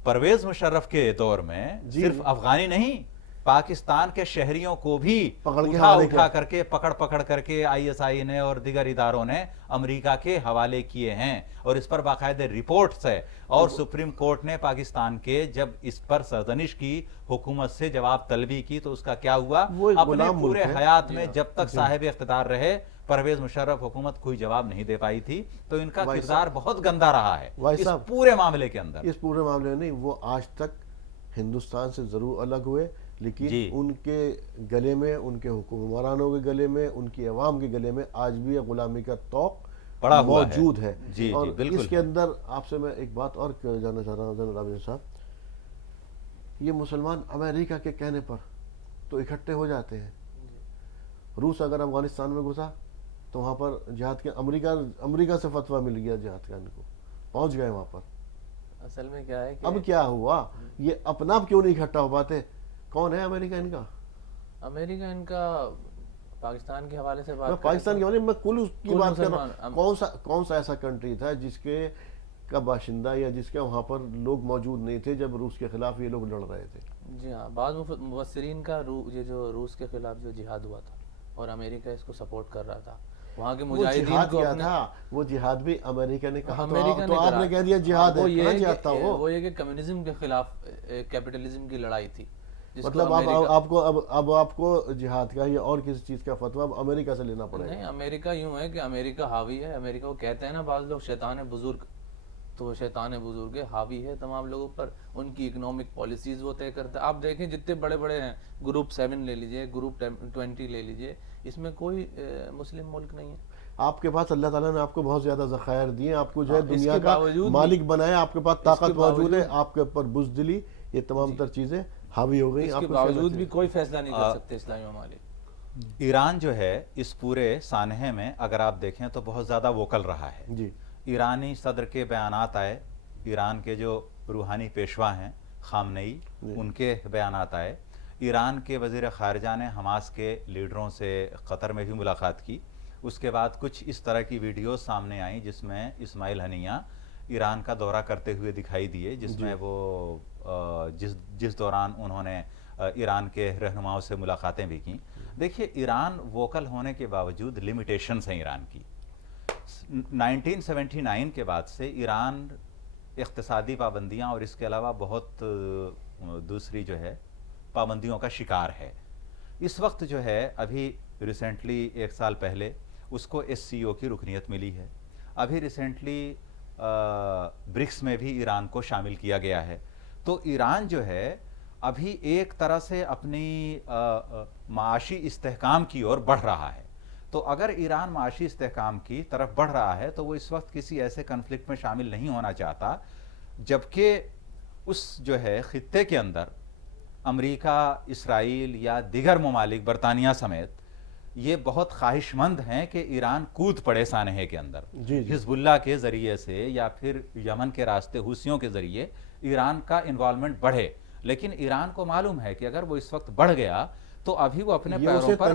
پرویز مشرف کے دور میں صرف افغانی نہیں, پاکستان کے شہریوں کو بھی اٹھا کر کے پکڑ کر کے آئی ایس آئی نے اور دیگر اداروں نے امریکہ کے حوالے کیے ہیں, اور اس پر باقاعدہ رپورٹس ہے. اور سپریم کورٹ نے پاکستان کے جب اس پر سرزنش کی, حکومت سے جواب طلبی کی, تو اس کا کیا ہوا, اپنے پورے حیات میں جب تک صاحب اقتدار رہے پرویز مشرف حکومت کوئی جواب نہیں دے پائی تھی. تو ان کا کردار بہت گندا رہا ہے اس پورے معاملے کے اندر. اس پورے معاملے میں نہیں, وہ آج تک ہندوستان سے ضرور الگ ہوئے, لیکن ان کے گلے میں, ان کے حکمرانوں کے گلے میں, ان کی عوام کے گلے میں آج بھی غلامی کا توق موجود ہے. اور اس کے اندر آپ سے میں ایک بات اور جاننا چاہ رہا ہوں جناب رابعہ صاحب, یہ مسلمان امریکہ کے کہنے پر تو اکٹھے ہو جاتے ہیں. روس اگر افغانستان میں گھسا تو وہاں پر جہاد کے امریکہ سے فتویٰ مل گیا جہاد کا, ان کو پہنچ گئے وہاں پر. اصل میں کیا ہے کہ اب کیا ہوا, یہ اپنا کیوں نہیں اکٹھا ہو پاتے؟ کون ہے امریکہ ان کا؟ امریکہ ان کا پاکستان کے حوالے سے بات, پاکستان کے حوالے میں کل اس کی بات کر رہا ہوں. کون سا ایسا کنٹری تھا جس کے کا باشندہ یا جس کے وہاں پر لوگ موجود نہیں تھے جب روس کے خلاف یہ لوگ لڑ رہے تھے؟ جی ہاں, بعض مفسرین کا یہ جو روس کے خلاف جو جہاد ہوا تھا اور امریکہ اس کو سپورٹ کر رہا تھا, وہاں کے مجاہدین کو وہ جہاد بھی امریکہ نے کہا, امریکہ تو آپ نے کہہ دیا جہاد ہے. وہ یہ کہ کمیونزم کے خلاف کیپٹلزم کی لڑائی تھی. مطلب اب آپ کو جہاد کا یا اور کسی چیز کا فتویٰ اب امریکہ سے لینا پڑے گا؟ نہیں, امریکہ یوں ہے کہ امریکہ حاوی ہے. امریکہ کو کہتے ہیں نا بعض لوگ شیطان بزرگ, تو شیطان بزرگ حاوی ہے تمام لوگوں پر, ان کی اکنامک پالیسیز وہ طے کرتا ہے. آپ دیکھیں جتنے بڑے بڑے ہیں, گروپ 7 لے لیجئے, گروپ 20 لے لیجئے, اس میں کوئی مسلم ملک نہیں ہے. آپ کے پاس اللہ تعالیٰ نے آپ کو بہت زیادہ ذخائر دیے, آپ کو جو ہے اس کے دنیا کا باوجود بھی- مالک بنایا, آپ کے پاس طاقت موجود ہے, باوجود- آپ کے اوپر بزدلی, یہ تمام تر چیزیں حاوی ہو گئی. اس آپ کے کو باوجود بھی کوئی فیصلہ نہیں کر سکتے اسلامی ممالک. ایران جو ہے اس پورے سانحے میں اگر آپ دیکھیں تو بہت زیادہ ووکل رہا ہے. جی ایرانی صدر کے بیانات آئے, ایران کے جو روحانی پیشوا ہیں خامنئی, ان کے بیانات آئے. ایران کے وزیر خارجہ نے حماس کے لیڈروں سے قطر میں بھی ملاقات کی. اس کے بعد کچھ اس طرح کی ویڈیوز سامنے آئیں جس میں اسماعیل ہنیہ ایران کا دورہ کرتے ہوئے دکھائی دیے, جس میں وہ جس دوران انہوں نے ایران کے رہنماؤں سے ملاقاتیں بھی کیں. دیکھیے ایران ووکل ہونے کے باوجود لمیٹیشنز ہیں ایران کی. 1979 کے بعد سے ایران اقتصادی پابندیاں اور اس کے علاوہ بہت دوسری جو ہے پابندیوں کا شکار ہے. اس وقت جو ہے ابھی ریسنٹلی 1 سال پہلے اس کو SCO کی رکنیت ملی ہے. ابھی ریسنٹلی برکس میں بھی ایران کو شامل کیا گیا ہے. تو ایران جو ہے ابھی ایک طرح سے اپنی معاشی استحکام کی اور بڑھ رہا ہے. تو اگر ایران معاشی استحکام کی طرف بڑھ رہا ہے تو وہ اس وقت کسی ایسے کنفلکٹ میں شامل نہیں ہونا چاہتا جبکہ اس جو ہے خطے کے اندر امریکہ, اسرائیل یا دیگر ممالک برطانیہ سمیت یہ بہت خواہش مند ہیں کہ ایران کود پڑے سانحے کے اندر. حزب اللہ کے ذریعے سے یا پھر یمن کے راستے حوثیوں کے ذریعے ایران کا انوالومنٹ بڑھے. لیکن ایران کو معلوم ہے کہ اگر وہ اس وقت بڑھ گیا تو ابھی وہ اپنے پیروں پر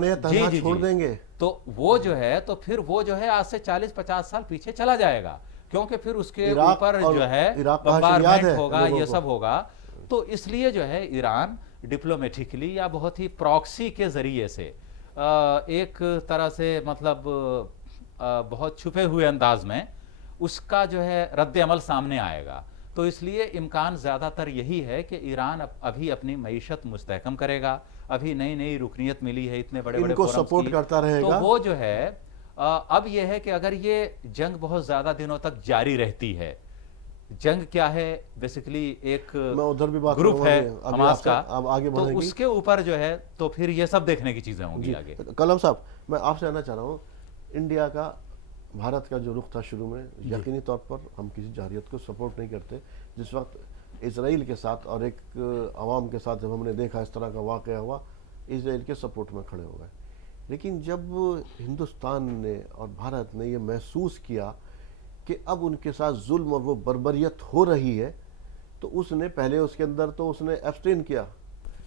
چھوڑ دیں گے, تو وہ جو ہے تو پھر وہ جو ہے آج سے 40-50 سال پیچھے چلا جائے گا, کیونکہ پھر اس کے اوپر جو ہے بمبارمنٹ ہوگا, یہ سب ہوگا. تو اس لیے جو ہے ایران ڈپلومیٹکلی یا بہت ہی پراکسی کے ذریعے سے ایک طرح سے مطلب بہت چھپے ہوئے انداز میں اس کا جو ہے رد عمل سامنے آئے گا. تو اس لیے امکان زیادہ تر یہی ہے کہ ایران ابھی اپنی معیشت مستحکم کرے گا. ابھی نئی رکنیت ملی ہے اتنے بڑے بڑے فورمز کی, سپورٹ کرتا رہے گا. تو وہ جو ہے اب یہ ہے کہ اگر یہ جنگ بہت زیادہ دنوں تک جاری رہتی ہے, جنگ کیا ہے بیسیکلی ایک گروپ ہے حماس کا, تو اس کے اوپر جو ہے تو پھر یہ سب دیکھنے کی چیزیں ہوں گی آگے. کلم صاحب میں آپ سے کہنا چاہ رہا ہوں, انڈیا کا بھارت کا جو رخ تھا شروع میں, یقینی طور پر ہم کسی جارحیت کو سپورٹ نہیں کرتے. جس وقت اسرائیل کے ساتھ اور ایک عوام کے ساتھ جب ہم نے دیکھا اس طرح کا واقعہ ہوا, اسرائیل کے سپورٹ میں کھڑے ہو گئے. لیکن جب ہندوستان نے اور بھارت نے یہ محسوس کیا کہ اب ان کے ساتھ ظلم اور وہ بربریت ہو رہی ہے, تو اس نے پہلے اس کے اندر تو اس نے ایبسٹین کیا,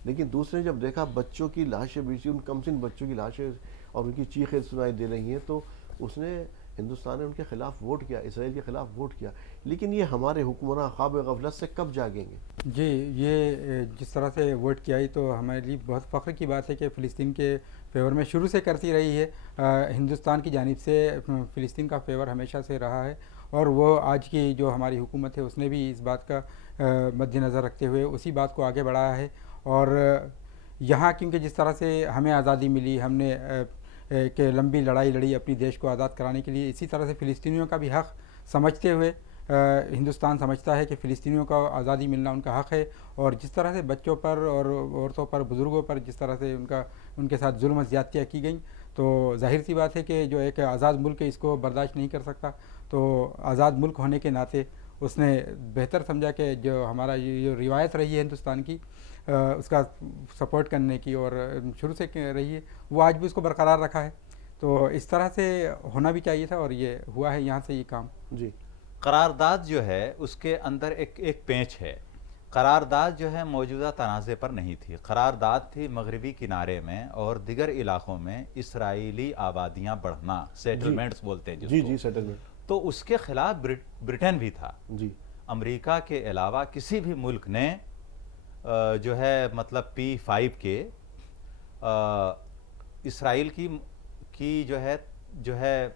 لیکن دوسرے جب دیکھا بچوں کی لاشیں بیچی, ان کمسن بچوں کی لاشیں اور ان کی چیخیں سنائی دے رہی ہیں, تو اس نے ہندوستان نے ان کے خلاف ووٹ کیا, اسرائیل کے خلاف ووٹ کیا. لیکن یہ ہمارے حکمراں خواب غفلت سے کب جاگیں گے؟ جی, یہ جس طرح سے ووٹ کیا ہی تو ہمارے لیے بہت فخر کی بات ہے کہ فلسطین کے فیور میں شروع سے کرتی رہی ہے. ہندوستان کی جانب سے فلسطین کا فیور ہمیشہ سے رہا ہے, اور وہ آج کی جو ہماری حکومت ہے اس نے بھی اس بات کا مد نظر رکھتے ہوئے اسی بات کو آگے بڑھایا ہے. اور یہاں کیونکہ جس طرح سے ہمیں آزادی ملی, ہم نے کہ لمبی لڑائی لڑی اپنی دیش کو آزاد کرانے کے لیے, اسی طرح سے فلسطینیوں کا بھی حق سمجھتے ہوئے ہندوستان سمجھتا ہے کہ فلسطینیوں کا آزادی ملنا ان کا حق ہے. اور جس طرح سے بچوں پر اور عورتوں پر, بزرگوں پر جس طرح سے ان کے ساتھ ظلم و زیادتیاں کی گئیں, تو ظاہر سی بات ہے کہ جو ایک آزاد ملک ہے اس کو برداشت نہیں کر سکتا. تو آزاد ملک ہونے کے ناطے اس نے بہتر سمجھا کہ جو ہمارا یہ روایت رہی ہے ہندوستان کی اس کا سپورٹ کرنے کی, اور شروع سے رہی ہے, وہ آج بھی اس کو برقرار رکھا ہے. تو اس طرح سے ہونا بھی چاہیے تھا, اور یہ ہوا ہے یہاں سے یہ کام. جی, قرارداد جو ہے اس کے اندر ایک پیچ ہے. قرارداد جو ہے موجودہ تنازع پر نہیں تھی, قرارداد تھی مغربی کنارے میں اور دیگر علاقوں میں اسرائیلی آبادیاں بڑھنا, سیٹلمنٹس بولتے ہیں جس کو. جی سیٹلمنٹ. تو اس کے خلاف برٹن بھی تھا. جی, امریکہ کے علاوہ کسی بھی ملک نے جو ہے مطلب P5 کے اسرائیل کی جو ہے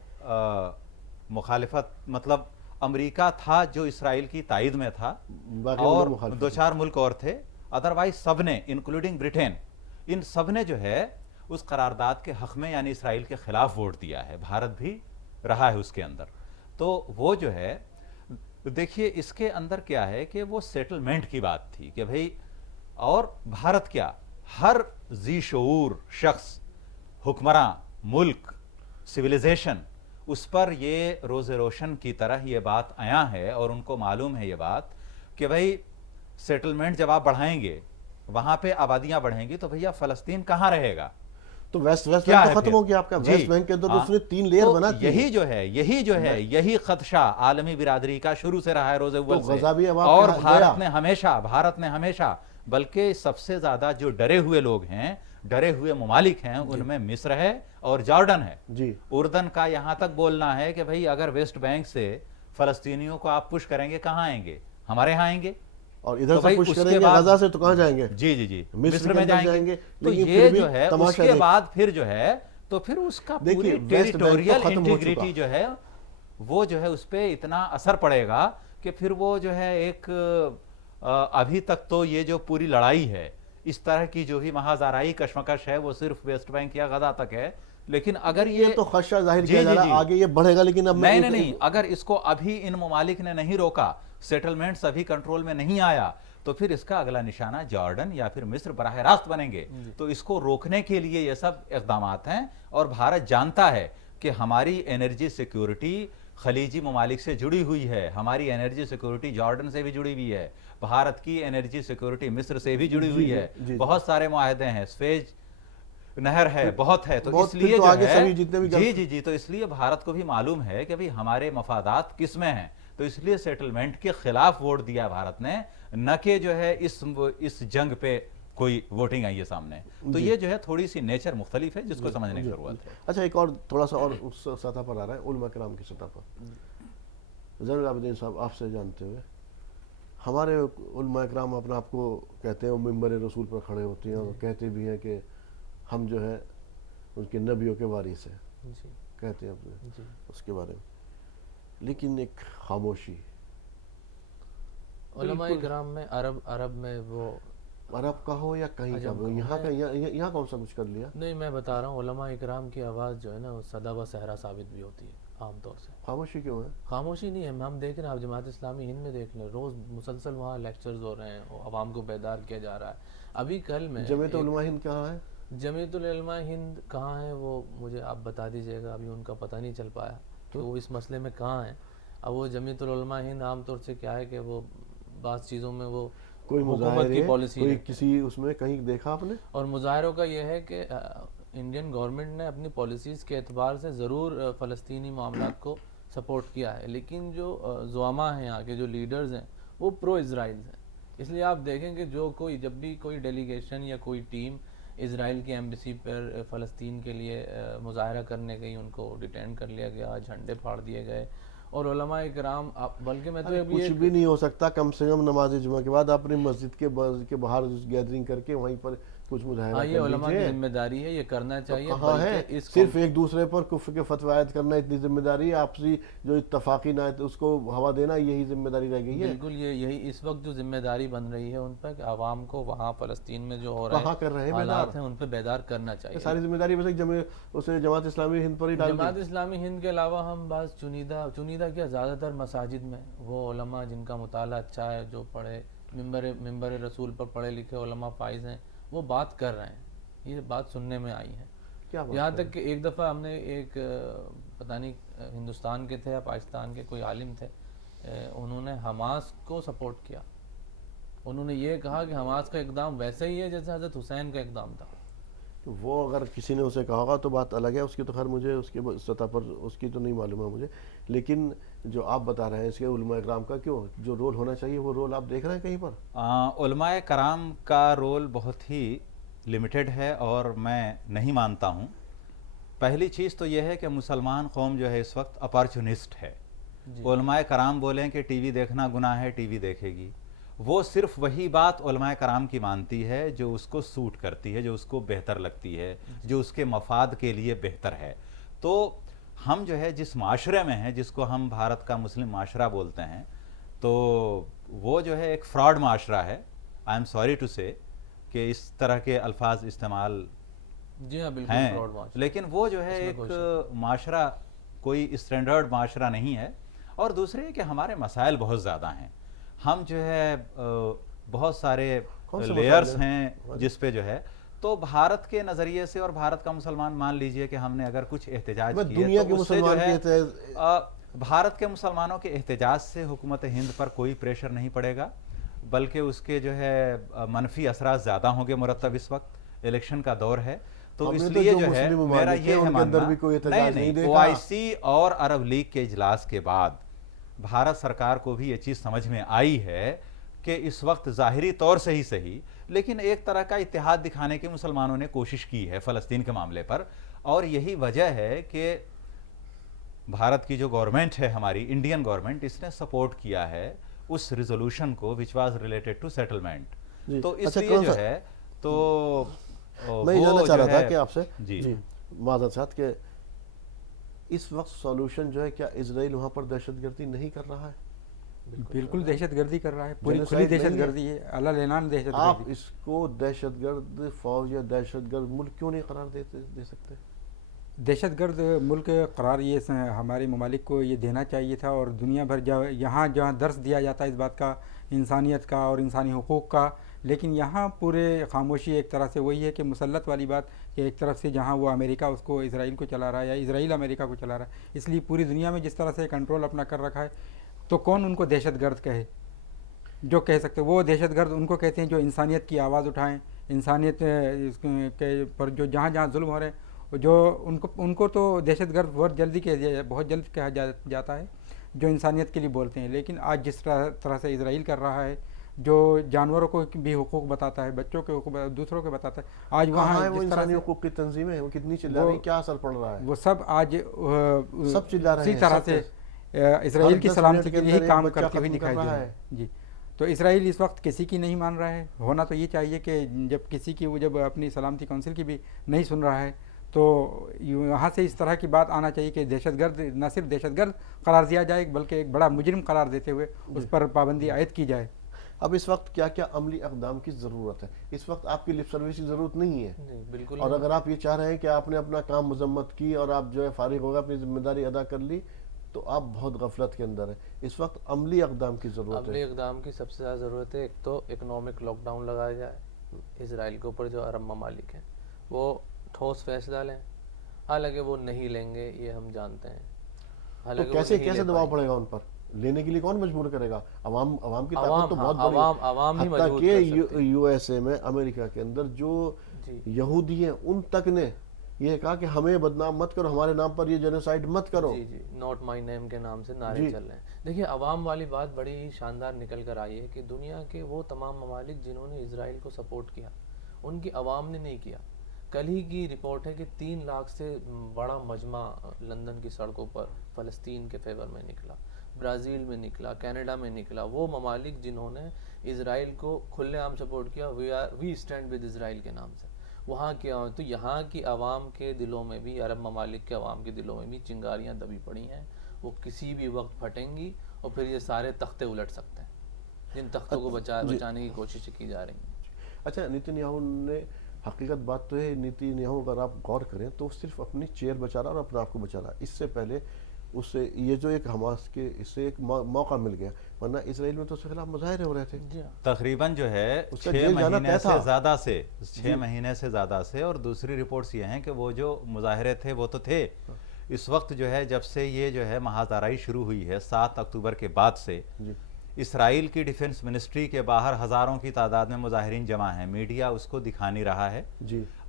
مخالفت, مطلب امریکہ تھا جو اسرائیل کی تائید میں تھا, اور 2-4 ملک اور تھے, ادروائز سب نے انکلوڈنگ برٹن, ان سب نے جو ہے اس قرارداد کے حق میں یعنی اسرائیل کے خلاف ووٹ دیا ہے. بھارت بھی رہا ہے اس کے اندر. تو وہ جو ہے دیکھیے اس کے اندر کیا ہے کہ وہ سیٹلمنٹ کی بات تھی کہ بھئی، اور بھارت کیا، ہر ذی شعور شخص، حکمراں، ملک، سویلائزیشن، اس پر یہ روز روشن کی طرح یہ بات آیا ہے، اور ان کو معلوم ہے یہ بات کہ بھئی سیٹلمنٹ جب آپ بڑھائیں گے، وہاں پہ آبادیاں بڑھیں گی، تو بھیا فلسطین کہاں رہے گا؟ تو ویسٹ بینک کیا تو ہے ختم پھر؟ ہو گیا آپ کا، جی، ویسٹ بینک کے اندر تو ہاں، اس نے 3 لیئر تو بنا دی یہی جو ہے یہی خدشہ عالمی برادری کا شروع سے رہا ہے، روز اول سے، غزہ بھی اب آپ اور کے ہاں بھارت نے ہمیشہ بلکہ سب سے زیادہ جو ڈرے ہوئے لوگ ہیں، ڈرے ہوئے ممالک ہیں، ان میں مصر ہے اور جارڈن ہے۔ جی، اردن کا یہاں تک بولنا ہے کہ بھئی اگر ویسٹ بینک سے فلسطینیوں کو آپ پش کریں گے، کہاں آئیں گے؟ ہمارے ہاں آئیں گے، اور تو ادھر سے بھائی پش اس کریں کے گے بعد غزہ سے تو کہاں جائیں گے؟ جی مصر میں کے اندر جائیں گے۔ تو لیکن یہ پھر بھی جو ہے اس تماشا کے دیکھ، بعد پھر جو ہے تو پھر اس کا دیکھیے پوری ویسٹ بینک تو ٹیریٹوریل ختم ہو انٹیگریٹی چکا، جو ہے وہ جو ہے اس پہ اتنا اثر پڑے گا کہ پھر وہ جو ہے ایک ابھی تک تو یہ جو پوری لڑائی ہے، اس طرح کی جو بھی محاذ آرائی کشمکش ہے، وہ صرف ویسٹ بینک یا غزہ تک ہے، لیکن اگر یہ تو خدشہ ظاہر کیا جا رہا ہے آگے یہ بڑھے گا، لیکن اب نہیں، اگر اس کو ابھی ان ممالک نے نہیں روکا، سیٹلمنٹس ابھی کنٹرول میں نہیں آیا، تو پھر اس کا اگلا نشانہ جارڈن یا پھر مصر براہ راست بنیں گے۔ تو اس کو روکنے کے لیے یہ سب اقدامات ہیں، اور بھارت جانتا ہے کہ ہماری انرجی سیکیورٹی خلیجی ممالک سے جڑی ہوئی ہے، ہماری انرجی سیکیورٹی جارڈن سے بھی جڑی ہوئی ہے، بھارت کی انرجی سیکیورٹی مصر سے بھی جڑی ہوئی ہے، بہت سارے معاہدے ہیں، سویج نہر ہے، بہت ہے، تو اس لیے جو ہے جی تو اس لیے بھارت کو بھی معلوم ہے کہ بھئی ہمارے مفادات کس میں ہیں، تو اس لیے سیٹلمنٹ کے خلاف ووٹ دیا بھارت نے، نہ کہ جو ہے اس جنگ پہ کوئی ووٹنگ آئی ہے سامنے۔ تو یہ جو ہے تھوڑی سی نیچر مختلف ہے، جس کو سمجھنے کی ضرورت ہے۔ اچھا، ایک اور تھوڑا سا اور اس سطح پر آ رہا ہے، علماء کرام کی سطح پر۔ زین العابدین صاحب، آپ سے جانتے ہوئے، ہمارے علماء کرام اپنا آپ کو کہتے ہیں، وہ ممبر رسول پر کھڑے ہوتے ہیں اور کہتے بھی ہیں کہ ہم جو ہے ان کے نبیوں کے وارث ہیں، کہتے ہیں اپنے اس کے بارے میں، لیکن ایک خاموشی۔ علماء کرام میں عرب میں وہ عرب کا ہو یا کہیں کا ہو، یہاں کون سا کچھ کر لیا؟ نہیں، میں بتا رہا ہوں، علماء کرام کی آواز جو ہے نا وہ صدا و صحرا ثابت بھی ہوتی ہے عام طور سے۔ خاموشی کیوں ہے؟ خاموشی نہیں ہے، ہم دیکھ رہے ہیں، آپ جماعت اسلامی ہند میں دیکھ لیں، روز مسلسل وہاں لیکچرز ہو رہے ہیں، عوام کو بیدار کیا جا رہا ہے۔ ابھی کل میں جمعیت علماء ہند کہاں ہے؟ جمعیت العلماء ہند کہاں ہے وہ مجھے آپ بتا دیجئے گا، ابھی ان کا پتہ نہیں چل پایا کہ وہ اس مسئلے میں کہاں ہیں۔ اب وہ جمعیت العلماء ہند عام طور سے کیا ہے کہ وہ بعض چیزوں میں وہ کوئی حکومت کی پالیسی کوئی کسی اس میں کہیں دیکھا آپ نے؟ اور مظاہروں کا یہ ہے کہ انڈین گورنمنٹ نے اپنی پالیسیز کے اعتبار سے ضرور فلسطینی معاملات کو سپورٹ کیا ہے، لیکن جو زعماء ہیں، یہاں کے جو لیڈرز ہیں، وہ پرو اسرائیل ہیں۔ اس لیے آپ دیکھیں کہ جب بھی کوئی ڈیلیگیشن یا کوئی ٹیم اسرائیل کی ایمبیسی پر فلسطین کے لیے مظاہرہ کرنے گئی، ان کو ڈیٹین کر لیا گیا، جھنڈے پھاڑ دیے گئے، اور علماء کرام، بلکہ میں تو کچھ بھی نہیں ہو سکتا، کم سے کم نماز جمعہ کے بعد اپنی مسجد کے باہر گیدرنگ کر کے وہیں پر کچھ مظاہرہ کر لیجئے۔ یہ علماء کی ذمہ داری ہے، یہ کرنا چاہیے۔ کہاں ہے صرف ایک دوسرے پر کفر کے فتوی عائد کرنا اتنی ذمہ داری ہے؟ آپسی جو اتفاقی نہ اس کو ہوا دینا، یہی ذمہ داری رہ گئی ہے۔ بالکل، یہی اس وقت جو ذمہ داری بن رہی ہے ان پر کہ عوام کو وہاں فلسطین میں جو ہو رہے ہیں حالات ہیں ان پہ بیدار کرنا چاہیے۔ ساری ذمہ داری ویسے جماعت اسلامی ہند پر ہی ڈال دی۔ جماعت اسلامی ہند کے علاوہ ہم بعض چنیدہ کیا زیادہ تر مساجد میں وہ علماء جن کا مطالعہ اچھا ہے، جو پڑھے، ممبر رسول پر پڑھے لکھے علماء فائز ہیں، وہ بات کر رہے ہیں، یہ بات سننے میں آئی ہے۔ یہاں تک کہ ایک دفعہ ہم نے ایک پتہ نہیں ہندوستان کے تھے یا پاکستان کے کوئی عالم تھے، انہوں نے حماس کو سپورٹ کیا، انہوں نے یہ کہا کہ حماس کا اقدام ویسے ہی ہے جیسے حضرت حسین کا اقدام تھا۔ وہ اگر کسی نے اسے کہا ہوگا تو بات الگ ہے، اس کی تو خیر مجھے اس کی سطح پر اس کی تو نہیں معلوم ہے مجھے، لیکن جو آپ بتا رہے ہیں اس کے علماء کرام کا کیوں جو رول ہونا چاہیے وہ رول آپ دیکھ رہے ہیں کہیں پر؟ علماء کرام کا رول بہت ہی لمیٹڈ ہے اور میں نہیں مانتا ہوں۔ پہلی چیز تو یہ ہے کہ مسلمان قوم جو ہے اس وقت اپارچونسٹ ہے۔ علماء کرام بولیں کہ ٹی وی دیکھنا گناہ ہے، ٹی وی دیکھے گی، وہ صرف وہی بات علماء کرام کی مانتی ہے جو اس کو سوٹ کرتی ہے، جو اس کو بہتر لگتی ہے، جو اس کے مفاد کے لیے بہتر ہے۔ تو ہم جو ہے جس معاشرے میں ہیں، جس کو ہم بھارت کا مسلم معاشرہ بولتے ہیں، تو وہ جو ہے ایک فراڈ معاشرہ ہے۔ آئی ایم سوری ٹو سے کہ اس طرح کے الفاظ استعمال ہیں، لیکن وہ جو ہے ایک معاشرہ کوئی اسٹینڈرڈ معاشرہ نہیں ہے، اور دوسرے یہ کہ ہمارے مسائل بہت زیادہ ہیں. ہم جو ہے بہت سارے لیئرز ہیں جس پہ جو ہے تو بھارت کے نظریے سے اور بھارت کا مسلمان مان لیجئے کہ ہم نے اگر کچھ احتجاج کیے تو اس سے جو ہے بھارت کے مسلمانوں کے احتجاج سے حکومت ہند پر کوئی پریشر نہیں پڑے گا، بلکہ اس کے جو ہے منفی اثرات زیادہ ہوں گے مرتب. اس وقت الیکشن کا دور ہے تو اس لیے جو ہے میرا یہ ہے ماننا نہیں OIC اور عرب لیگ کے اجلاس کے بعد بھارت سرکار کو بھی یہ چیز سمجھ میں آئی ہے کہ اس وقت ظاہری طور سے ہی صحیح لیکن ایک طرح کا اتحاد دکھانے کی مسلمانوں نے کوشش کی ہے فلسطین کے معاملے پر. اور یہی وجہ ہے کہ بھارت کی جو گورنمنٹ ہے ہماری انڈین گورنمنٹ اس نے سپورٹ کیا ہے اس ریزولوشن کو which was related to settlement. تو اس لیے جو ہے تو میں یہ جاننا چاہ رہا تھا کہ آپ سے جی معذرت چاہت کہ اس وقت سولوشن جو ہے کیا اسرائیل وہاں پر دہشت گردی نہیں کر رہا ہے؟ بالکل دہشت گردی کر رہا ہے، پوری کھلی دہشت گردی ہے، اللہ لعنان دہشت گردی. آپ اس کو دہشت گرد فوج یا دہشت گرد ملک کیوں نہیں قرار دے سکتے؟ دہشت گرد ملک قرار یہ ہمارے ممالک کو یہ دینا چاہیے تھا، اور دنیا بھر یہاں جہاں درس دیا جاتا ہے اس بات کا، انسانیت کا اور انسانی حقوق کا، لیکن یہاں پورے خاموشی ایک طرح سے وہی ہے کہ مسلط والی بات کہ ایک طرف سے جہاں وہ امریکہ اس کو اسرائیل کو چلا رہا ہے یا اسرائیل امریکہ کو چلا رہا ہے، اس لیے پوری دنیا میں جس طرح سے کنٹرول اپنا کر رکھا ہے تو کون ان کو دہشت گرد کہے؟ جو کہہ سکتے وہ دہشت گرد ان کو کہتے ہیں جو انسانیت کی آواز اٹھائیں، انسانیت کے پر جو جہاں جہاں ظلم ہو رہے ہیں، جو ان کو تو دہشت گرد بہت جلد کہا جاتا ہے جو انسانیت کے لیے بولتے ہیں. لیکن آج جس طرح سے اسرائیل کر رہا ہے، جو جانوروں کو بھی حقوق بتاتا ہے، بچوں کے حقوق دوسروں کے بتاتا ہے، آج وہاں جس طرح سے حقوق کی تنظیمیں وہ کتنی چلا رہی ہیں، کیا اثر پڑ رہا ہے؟ وہ سب آج سب چلا رہے ہیں، اسی طرح سے اسرائیل کی سلامتی کے لیے کام کرتے ہوئے دکھائی دے رہا ہے. جی تو اسرائیل اس وقت کسی کی نہیں مان رہا ہے. ہونا تو یہ چاہیے کہ جب کسی کی وہ جب اپنی سلامتی کونسل کی بھی نہیں سن رہا ہے تو یہاں سے اس طرح کی بات آنا چاہیے کہ دہشت گرد نہ صرف دہشت گرد قرار دیا جائے بلکہ ایک بڑا مجرم قرار دیتے ہوئے اس پر پابندی عائد کی جائے. اب اس وقت کیا کیا عملی اقدام کی ضرورت ہے؟ اس وقت آپ کی لپ سروس کی ضرورت نہیں ہے بالکل. اور اگر آپ یہ چاہ رہے ہیں کہ آپ نے اپنا کام مذمت کی اور آپ جو ہے فارغ ہوگا اپنی ذمہ داری ادا کر لی تو آپ بہت غفلت کے اندر ہیں. اس وقت عملی اقدام کی ضرورت ہے. عملی اقدام کی سب سے زیادہ ضرورت ہے. ایک تو اکنامک لاک ڈاؤن لگایا جائے اسرائیل کے اوپر، جو عرب ممالک ہیں وہ ٹھوس فیصلہ لیں. حالانکہ وہ نہیں لیں گے یہ ہم جانتے ہیں. تو کیسے دباؤ پڑے گا ان پر؟ لینے کے لیے کون مجبور کرے گا؟ عوام کی طاقت تو بہت بڑی ہے. عوام ہی حتیٰ مجبور کہ کر سکتی ہے. یو ایس اے میں امریکہ کے اندر جو یہودی ہیں ان تک نے یہ کہا کہ ہمیں بدنام مت کرو، ہمارے نام پر یہ جینوسائیڈ مت کرو. جی ناٹ مائی نیم کے نام سے نعرے چل رہے ہیں. دیکھیے عوام والی بات بڑی ہی شاندار نکل کر آئی ہے کہ دنیا کے وہ تمام ممالک جنہوں نے اسرائیل کو سپورٹ کیا ان کی عوام نے نہیں کیا. کل ہی کی رپورٹ ہے کہ 3 لاکھ سے بڑا مجمع لندن کی سڑکوں پر فلسطین کے فیور میں نکلا، برازیل میں نکلا، کینیڈا میں نکلا. وہ ممالک جنہوں نے اسرائیل کو کھلے عام سپورٹ کیا، وی اسٹینڈ ود اسرائیل کے نام سے، وہاں کیا ہو تو یہاں کی عوام کے دلوں میں بھی، عرب ممالک کے عوام کے دلوں میں بھی چنگاریاں دبی پڑی ہیں. وہ کسی بھی وقت پھٹیں گی اور پھر یہ سارے تختے الٹ سکتے ہیں جن تختوں کو بچانے کی کوششیں کی جا رہی ہیں. اچھا نیتن یاہو نے حقیقت بات تو ہے، نیتن یاہو اگر آپ غور کریں تو صرف اپنی چیئر بچا رہا اور اپنے آپ کو بچا رہا. اس سے پہلے اس سے یہ جو ایک حماس کے اس سے ایک موقع مل گیا، ورنہ اسرائیل میں تو اس کے خلاف مظاہرے ہو رہے تھے. تقریباً جو ہے 6 مہینے سے زیادہ سے اور دوسری رپورٹس یہ ہیں کہ وہ جو مظاہرے تھے وہ تو تھے. اس وقت جو ہے جب سے یہ جو ہے محاذ آرائی شروع ہوئی ہے 7 اکتوبر کے بعد سے، اسرائیل کی ڈیفنس منسٹری کے باہر ہزاروں کی تعداد میں مظاہرین جمع ہیں. میڈیا اس کو دکھا نہیں رہا ہے.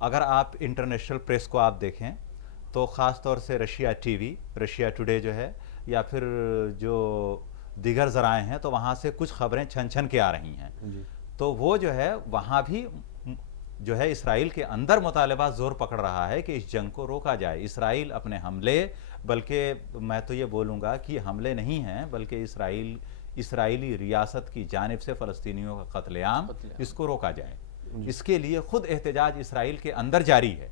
اگر آپ انٹرنیشنل پریس کو آپ دیکھیں تو خاص طور سے Russia T V, Russia today جو ہے، یا پھر جو دیگر ذرائع ہیں تو وہاں سے کچھ خبریں چھن کے آ رہی ہیں. تو وہ جو ہے وہاں بھی جو ہے اسرائیل کے اندر مطالبہ زور پکڑ رہا ہے کہ اس جنگ کو روکا جائے. اسرائیل اپنے حملے، بلکہ میں تو یہ بولوں گا کہ حملے نہیں ہیں بلکہ اسرائیلی ریاست کی جانب سے فلسطینیوں کا قتل عام، اس کو روکا جائے. اس کے لیے خود احتجاج اسرائیل کے اندر جاری ہے.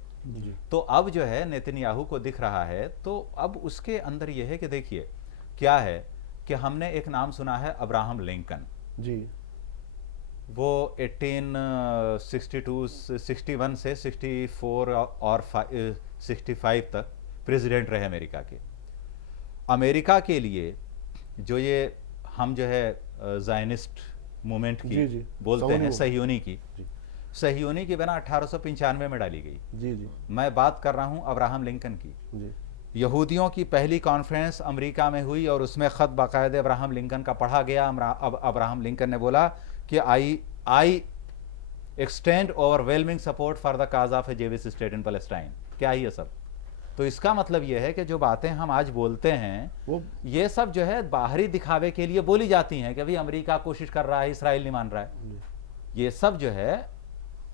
تو اب جو ہے نیتن یاہو کو دکھ رہا ہے تو اب اس کے اندر یہ ہے کہ دیکھیے کیا ہے کہ ہم نے ایک نام سنا ہے ابراہم لنکن. وہ 1861 سے 64 اور 65 تک پریزیڈنٹ رہے امریکہ کے. امریکہ کے لیے جو یہ ہم جو ہے زائنسٹ مومنٹ کی جی جی بولتے ہیں، صہیونی صہیونی کی بنا 1895 میں ڈالی گئی. جی جی میں بات کر رہا ہوں ابراہم لنکن کی. جی یہودیوں کی پہلی کانفرنس امریکہ میں ہوئی اور اس میں خط باقاعدہ ابراہم لنکن کا پڑھا گیا. ابراہم لنکن نے بولا کہ I extend overwhelming support for the cause of a Jewish state in Palestine. کیا ہی ہے سب. تو اس کا مطلب یہ ہے کہ جو باتیں ہم آج بولتے ہیں وہ یہ سب جو ہے باہری دکھاوے کے لیے بولی جاتی ہیں کہ ابھی امریکہ کوشش کر رہا ہے، اسرائیل نہیں مان رہا ہے. یہ سب جو ہے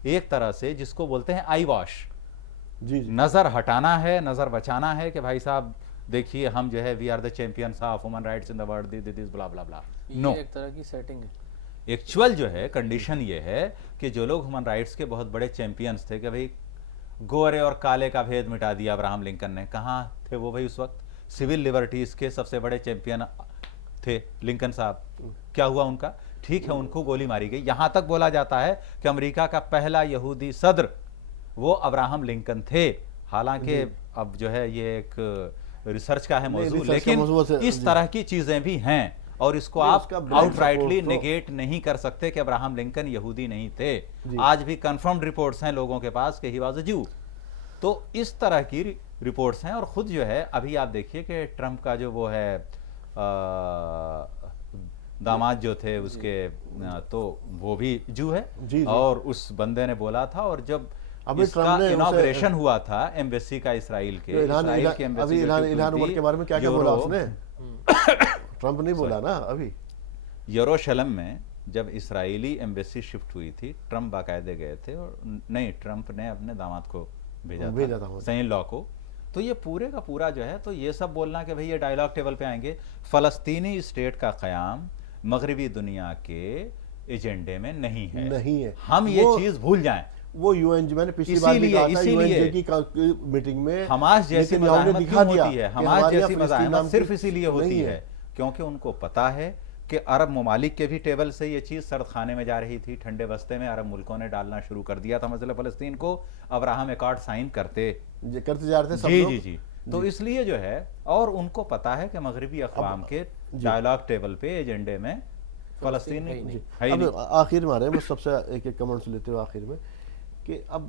ایک طرح سے جس کو بولتے ہیں آئی واش، جی جی نظر ہٹانا ہے، نظر بچانا ہے کہ بھائی صاحب دیکھیے ہم جو ہے we are the champions of human rights in the world, this blah blah بلا. نو، یہ ایک طرح کی سیٹنگ ہے. ایکچوئل جو ہے کنڈیشن یہ ہے کہ جو لوگ ہیومن رائٹس کے بہت بڑے چیمپئنس تھے کہ بھئی گورے اور کالے کا بھید مٹا دیا ابراہم لنکن نے، کہاں تھے وہ بھائی اس وقت؟ سول لیبرٹیز کے سب سے بڑے چیمپئن تھے لنکن صاحب. کیا ہوا ان کا؟ ٹھیک ہے ان کو گولی ماری گئی. یہاں تک بولا جاتا ہے کہ امریکہ کا پہلا یہودی صدر وہ ابراہم لنکن تھے. حالانکہ اب جو ہے یہ ایک ریسرچ کا ہے موضوع، ریسرچ کا لیکن موضوع سے اس طرح کی چیزیں بھی ہیں اور اس کو نہیں، آپ اس کا blind آؤٹ رائٹلی support تو- نگیٹ نہیں کر سکتے کہ ابراہم لنکن یہودی نہیں تھے. جی. آج بھی کنفرمڈ رپورٹس ہیں لوگوں کے پاس کہ ہی واز اے جو. تو اس طرح کی رپورٹس ہیں. اور خود جو ہے ابھی آپ دیکھیے کہ ٹرمپ کا جو وہ ہے داماد جو تھے اس کے تو وہ بھی جو ہے. جی جی. اور اس بندے نے بولا تھا، اور جب ابھی اس کا ٹرمپ نے اسے- انوگریشن ہوا تھا ایمبیسی کا اسرائیل کے، اسرائیل کی ایمبیسی ابھی الہان عمر کے بارے میں کیا کیا بولا اس نے؟ ٹرمپ نہیں بولا نا ابھی. یروشلم میں جب اسرائیلی ایمبیسی شفٹ ہوئی تھی، ٹرمپ باقاعدے گئے تھے، اور نہیں ٹرمپ نے اپنے داماد کو بھیجا تھا سین لا کو. تو یہ پورے کا پورا جو ہے، تو یہ سب بولنا کہ بھئی یہ ڈائیلاگ ٹیبل پہ آئیں گے. فلسطینی اسٹیٹ کا قیام مغربی دنیا کے ایجنڈے میں نہیں ہے. ہم یہ چیز بھول جائیں. وہ یو این جی، میں نے پچھلی بار بھی کہا تھا، یو این جی کی میٹنگ میں حماس جیسی مزاحمت کیوں ہوتی ہے؟ حماس جیسی مزاحمت صرف اسی لیے ہوتی ہے کیونکہ ان کو پتا ہے کہ عرب ممالک کے بھی ٹیبل سے یہ چیز سرد خانے میں جا رہی تھی. ٹھنڈے بستے میں عرب ملکوں نے ڈالنا شروع کر دیا تھا مسئلہ فلسطین کو. ابراہم ایکارڈ سائن کرتے جا رہے تھے سب لوگ. جی. تو اس لیے جو ہے، اور ان کو پتا ہے کہ مغربی اقوام کے ڈائیلاگ ٹیبل پہ ایجنڈے میں فلسطین ہے ہی اب نہیں. آخر میں آ رہے ہیں، سب سے ایک ایک کمنٹس لیتے ہوئے آخر میں، کہ اب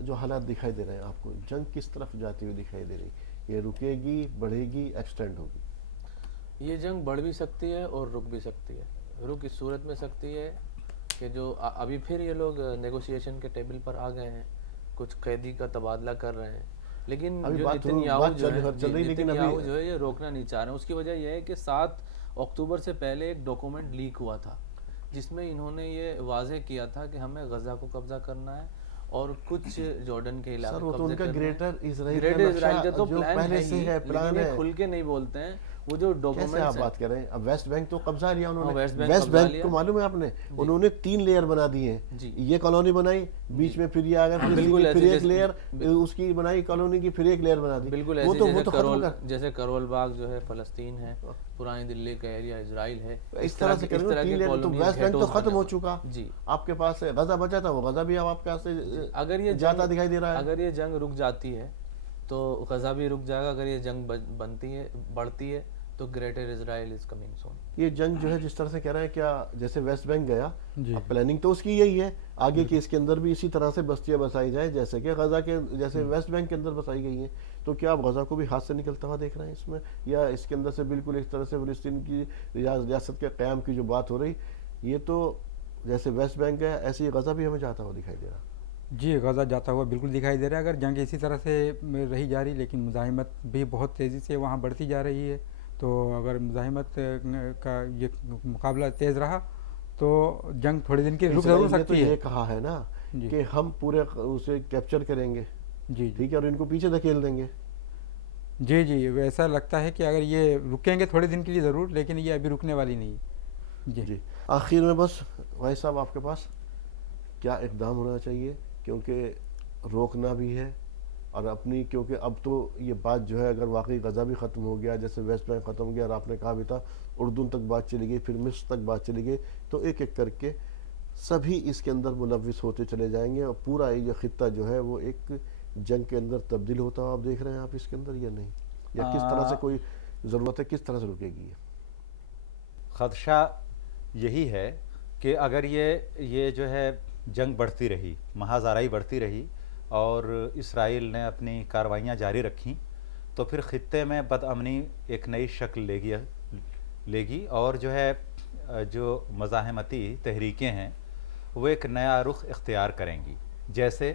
جو حالات دکھائی دے رہے ہیں آپ کو، جنگ کس طرف جاتی ہوئی دکھائی دے رہی؟ یہ رکے گی، بڑھے گی، ایکسٹینڈ ہوگی؟ یہ جنگ بڑھ بھی سکتی ہے اور رک بھی سکتی ہے. رک اس صورت میں سکتی ہے کہ جو ابھی پھر یہ لوگ نیگوشیشن کے ٹیبل پر آ گئے ہیں، کچھ قیدی کا تبادلہ کر رہے ہیں، لیکن جو نتنیاہو جو ہے یہ روکنا نہیں چاہ رہے ہیں. اس کی وجہ یہ ہے کہ 7 اکتوبر سے پہلے ایک ڈاکومنٹ لیک ہوا تھا جس میں انہوں نے یہ واضح کیا تھا کہ ہمیں غزہ کو قبضہ کرنا ہے اور کچھ جارڈن کے علاقے سر، وہ تو ان کا گریٹر اسرائیل کا تو جو پلان پہلے ہے سے ہی، ہے، پلان لیکن ہے. یہ کھل کے نہیں بولتے ہیں. وہ جو کیسے ڈاکومنٹس آپ بات کر رہے ہیں؟ اب ویسٹ بینک تو قبضہ لیا انہوں نے. ویسٹ بینک کو معلوم ہے آپ نے، انہوں نے 3 لیئر بنا دیے ہیں. یہ کالونی بنائی، بیچ میں پھر یہ آ گیا، پھر ایک لیئر اس کی بنائی کالونی کی، پھر ایک لیئر بنا دی. بالکل ایسے جیسے کرول باغ جو ہے فلسطین ہے، پرانی دلی کا ایریا اسرائیل ہے. اس طرح سے کریں گے 3 لیئر. تو ویسٹ بینک تو ختم ہو چکا. جی، آپ کے پاس غزہ بچا تھا، وہ غزہ بھی اب آپ کے پاس اگر یہ جاتا دکھائی دے رہا ہے. اگر یہ جنگ رک جاتی ہے تو غزہ بھی رک جائے گا. اگر یہ جنگ بنتی ہے، بڑھتی ہے، تو گریٹر اسرائیل از کمنگ سون. یہ جنگ جو ہے جس طرح سے کہہ رہے ہیں، کیا جیسے ویسٹ بینک گیا، اب پلاننگ تو اس کی یہی ہے آگے کی اس کے اندر بھی اسی طرح سے بستیاں بسائی جائیں جیسے کہ غزہ کے جیسے ویسٹ بینک کے اندر بسائی گئی ہیں. تو کیا آپ غزہ کو بھی ہاتھ سے نکلتا ہوا دیکھ رہے ہیں اس میں، یا اس کے اندر سے بالکل اس طرح سے فلسطین کی ریاست کے قیام کی جو بات ہو رہی، یہ تو جیسے ویسٹ بینک گیا ایسے ہی غزہ بھی ہمیں جاتا ہوا دکھائی دے رہا؟ جی، غزہ جاتا ہوا بالکل دکھائی دے رہا ہے. اگر جنگ اسی طرح سے رہی جا رہی، لیکن مزاحمت بھی بہت تیزی سے وہاں بڑھتی جا رہی ہے، تو اگر مزاحمت کا یہ مقابلہ تیز رہا تو جنگ تھوڑے دن کی رک ضرور سکتی ہے. یہ کہا ہے نا کہ ہم پورے اسے کیپچر کریں گے، جی ٹھیک ہے، اور ان کو پیچھے دھکیل دیں گے. جی، ویسا لگتا ہے کہ اگر یہ رکیں گے تھوڑے دن کے لیے ضرور، لیکن یہ ابھی رکنے والی نہیں. جی، آخر میں بس بھائی صاحب آپ کے پاس کیا اقدام ہونا چاہیے، کیونکہ روکنا بھی ہے اور اپنی، کیونکہ اب تو یہ بات جو ہے اگر واقعی غزہ بھی ختم ہو گیا، جیسے ویسٹ بینک ختم ہو گیا، اور آپ نے کہا بھی تھا اردن تک بات چلی گئی، پھر مصر تک بات چلی گئی، تو ایک ایک کر کے سبھی اس کے اندر ملوث ہوتے چلے جائیں گے اور پورا یہ خطہ جو ہے وہ ایک جنگ کے اندر تبدیل ہوتا ہوا آپ دیکھ رہے ہیں آپ اس کے اندر، یا نہیں، یا کس طرح سے کوئی ضرورت ہے، کس طرح سے رکے گی؟ خدشہ یہی ہے کہ اگر یہ جو ہے جنگ بڑھتی رہی، محاذ آرائی بڑھتی رہی اور اسرائیل نے اپنی کارروائیاں جاری رکھیں تو پھر خطے میں بدامنی ایک نئی شکل لے گی اور جو ہے جو مزاحمتی تحریکیں ہیں وہ ایک نیا رخ اختیار کریں گی. جیسے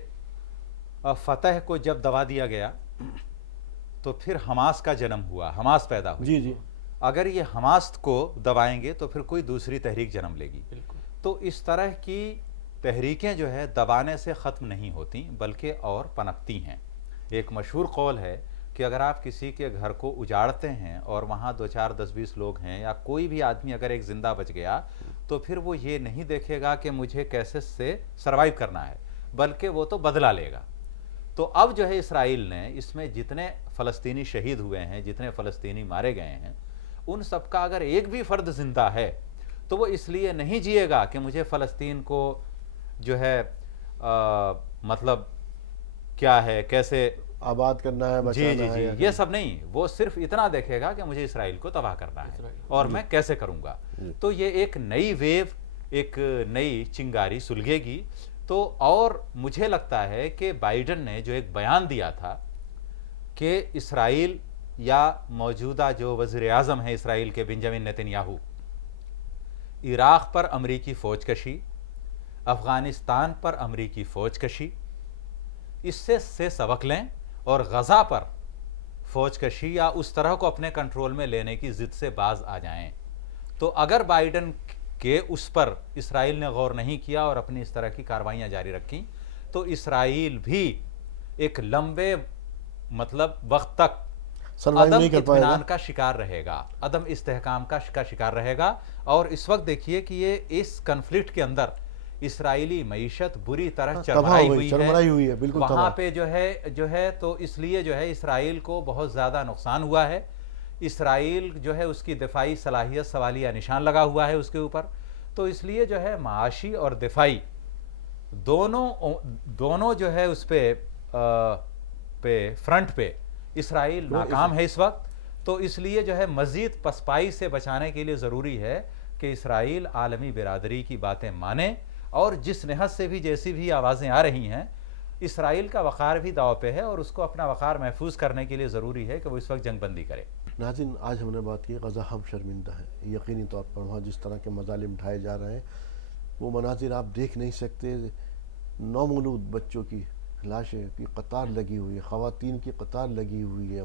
فتح کو جب دبا دیا گیا تو پھر حماس کا جنم ہوا، حماس پیدا ہوئی. جی جی اگر یہ حماس کو دبائیں گے تو پھر کوئی دوسری تحریک جنم لے گی. تو اس طرح کی تحریکیں جو ہے دبانے سے ختم نہیں ہوتی بلکہ اور پنپتی ہیں. ایک مشہور قول ہے کہ اگر آپ کسی کے گھر کو اجاڑتے ہیں اور وہاں 2 4 10 20 لوگ ہیں یا کوئی بھی آدمی اگر ایک زندہ بچ گیا تو پھر وہ یہ نہیں دیکھے گا کہ مجھے کیسے سے سروائیو کرنا ہے بلکہ وہ تو بدلہ لے گا. تو اب جو ہے اسرائیل نے اس میں جتنے فلسطینی شہید ہوئے ہیں، جتنے فلسطینی مارے گئے ہیں، ان سب کا اگر ایک بھی فرد زندہ ہے تو وہ اس لیے نہیں جیے گا کہ مجھے فلسطین کو جو ہے مطلب کیا ہے، کیسے آباد کرنا ہے، بچانا ہے. یہ سب نہیں، وہ صرف اتنا دیکھے گا کہ مجھے اسرائیل کو تباہ کرنا ہے اور میں کیسے کروں گا. تو یہ ایک نئی ویو، ایک نئی چنگاری سلگے گی. تو اور مجھے لگتا ہے کہ بائیڈن نے جو ایک بیان دیا تھا کہ اسرائیل یا موجودہ جو وزیر اعظم ہے اسرائیل کے بنجامن نیتن یاہو، عراق پر امریکی فوج کشی، افغانستان پر امریکی فوج کشی، اس سے سبق لیں اور غزہ پر فوج کشی یا اس طرح کو اپنے کنٹرول میں لینے کی ضد سے باز آ جائیں. تو اگر بائیڈن کہ اس پر اسرائیل نے غور نہیں کیا اور اپنی اس طرح کی کارروائیاں جاری رکھیں تو اسرائیل بھی ایک لمبے مطلب وقت تک عدم اطمینان کا شکار رہے گا، عدم استحکام کا شکار رہے گا. اور اس وقت دیکھیے کہ یہ اس کنفلکٹ کے اندر اسرائیلی معیشت بری طرح چرمرائی ہوئی ہے. وہاں پہ جو ہے تو اس لیے جو ہے اسرائیل کو بہت زیادہ نقصان ہوا ہے. اسرائیل جو ہے اس کی دفاعی صلاحیت سوالیہ نشان لگا ہوا ہے اس کے اوپر. تو اس لیے جو ہے معاشی اور دفاعی دونوں جو ہے اس پہ فرنٹ پہ اسرائیل ناکام ہے اس وقت. تو اس لیے جو ہے مزید پسپائی سے بچانے کے لیے ضروری ہے کہ اسرائیل عالمی برادری کی باتیں مانے اور جس نہج سے بھی جیسی بھی آوازیں آ رہی ہیں اسرائیل کا وقار بھی داؤ پہ ہے اور اس کو اپنا وقار محفوظ کرنے کے لیے ضروری ہے کہ وہ اس وقت جنگ بندی کرے. ناظرین، آج ہم نے بات کی غزہ ہم شرمندہ ہیں یقینی طور پر. وہاں جس طرح کے مظالم ڈھائے جا رہے ہیں وہ مناظر آپ دیکھ نہیں سکتے. نومولود بچوں کی لاشیں کی قطار لگی ہوئی ہے، خواتین کی قطار لگی ہوئی ہے.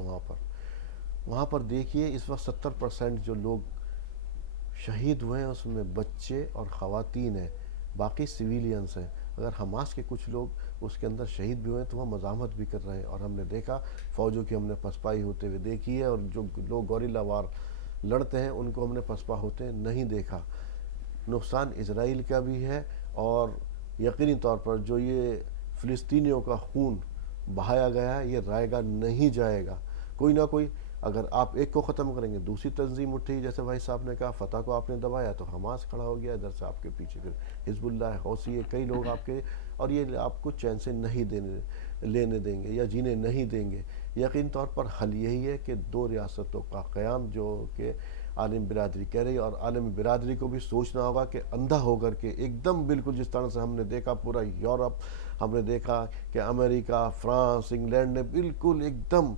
وہاں پر دیکھیے اس وقت 70% جو لوگ شہید ہوئے ہیں اس میں بچے اور خواتین ہیں، باقی سویلینز ہیں. اگر حماس کے کچھ لوگ اس کے اندر شہید بھی ہوئے تو وہ مزاحمت بھی کر رہے ہیں اور ہم نے دیکھا فوجوں کی ہم نے پسپائی ہوتے ہوئے دیکھی ہے اور جو لوگ گوریلا وار لڑتے ہیں ان کو ہم نے پسپا ہوتے نہیں دیکھا. نقصان اسرائیل کا بھی ہے اور یقینی طور پر جو یہ فلسطینیوں کا خون بہایا گیا ہے یہ رائے گا نہیں جائے گا. کوئی نہ کوئی اگر آپ ایک کو ختم کریں گے دوسری تنظیم اٹھے، جیسے بھائی صاحب نے کہا فتح کو آپ نے دبایا تو حماس کھڑا ہو گیا، ادھر سے آپ کے پیچھے پھر حزب اللہ ہے، حوثی ہے، کئی لوگ آپ کے، اور یہ آپ کو چین سے نہیں لینے دیں گے یا جینے نہیں دیں گے. یقین طور پر حل یہی ہے کہ 2 ریاستوں کا قیام جو کہ عالم برادری کہہ رہی ہے اور عالم برادری کو بھی سوچنا ہوگا کہ اندھا ہو کر کے ایک دم بالکل جس طرح سے ہم نے دیکھا پورا یورپ، ہم نے دیکھا کہ امریکہ، فرانس، انگلینڈ نے بالکل ایک دم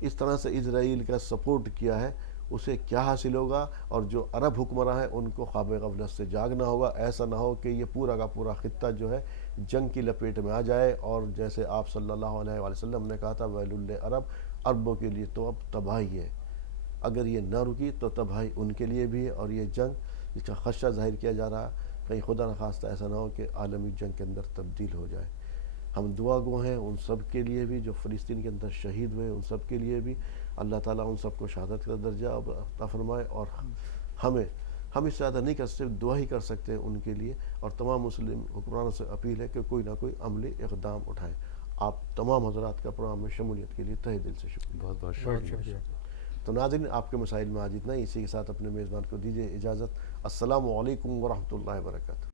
اس طرح سے اسرائیل کا سپورٹ کیا ہے، اسے کیا حاصل ہوگا. اور جو عرب حکمراں ہیں ان کو خواب غفلت سے جاگنا ہوگا. ایسا نہ ہو کہ یہ پورا کا پورا خطہ جو ہے جنگ کی لپیٹ میں آ جائے اور جیسے آپ صلی اللہ علیہ وسلم نے کہا تھا ویل للعرب، عربوں کے لیے تو اب تباہی ہے. اگر یہ نہ رکی تو تباہی ان کے لیے بھی ہے. اور یہ جنگ جس کا خدشہ ظاہر کیا جا رہا کہیں خدا نخواستہ ایسا نہ ہو کہ عالمی جنگ کے اندر تبدیل ہو جائے. ہم دعا گو ہیں ان سب کے لیے بھی جو فلسطین کے اندر شہید ہوئے، ان سب کے لیے بھی اللہ تعالیٰ ان سب کو شہادت کا درجہ عطا فرمائے. اور ہم اس سے زیادہ نہیں کر سکتے، دعا ہی کر سکتے ہیں ان کے لیے. اور تمام مسلم حکمرانوں سے اپیل ہے کہ کوئی نہ کوئی عملی اقدام اٹھائیں. آپ تمام حضرات کا پروگرام میں شمولیت کے لیے تہہ دل سے شکریہ. بہت بہت شکریہ. تو ناظرین، آپ کے مسائل میں آج اتنا ہی. اسی کے ساتھ اپنے میزبان کو دیجیے اجازت. السلام علیکم ورحمۃ اللہ وبرکاتہ.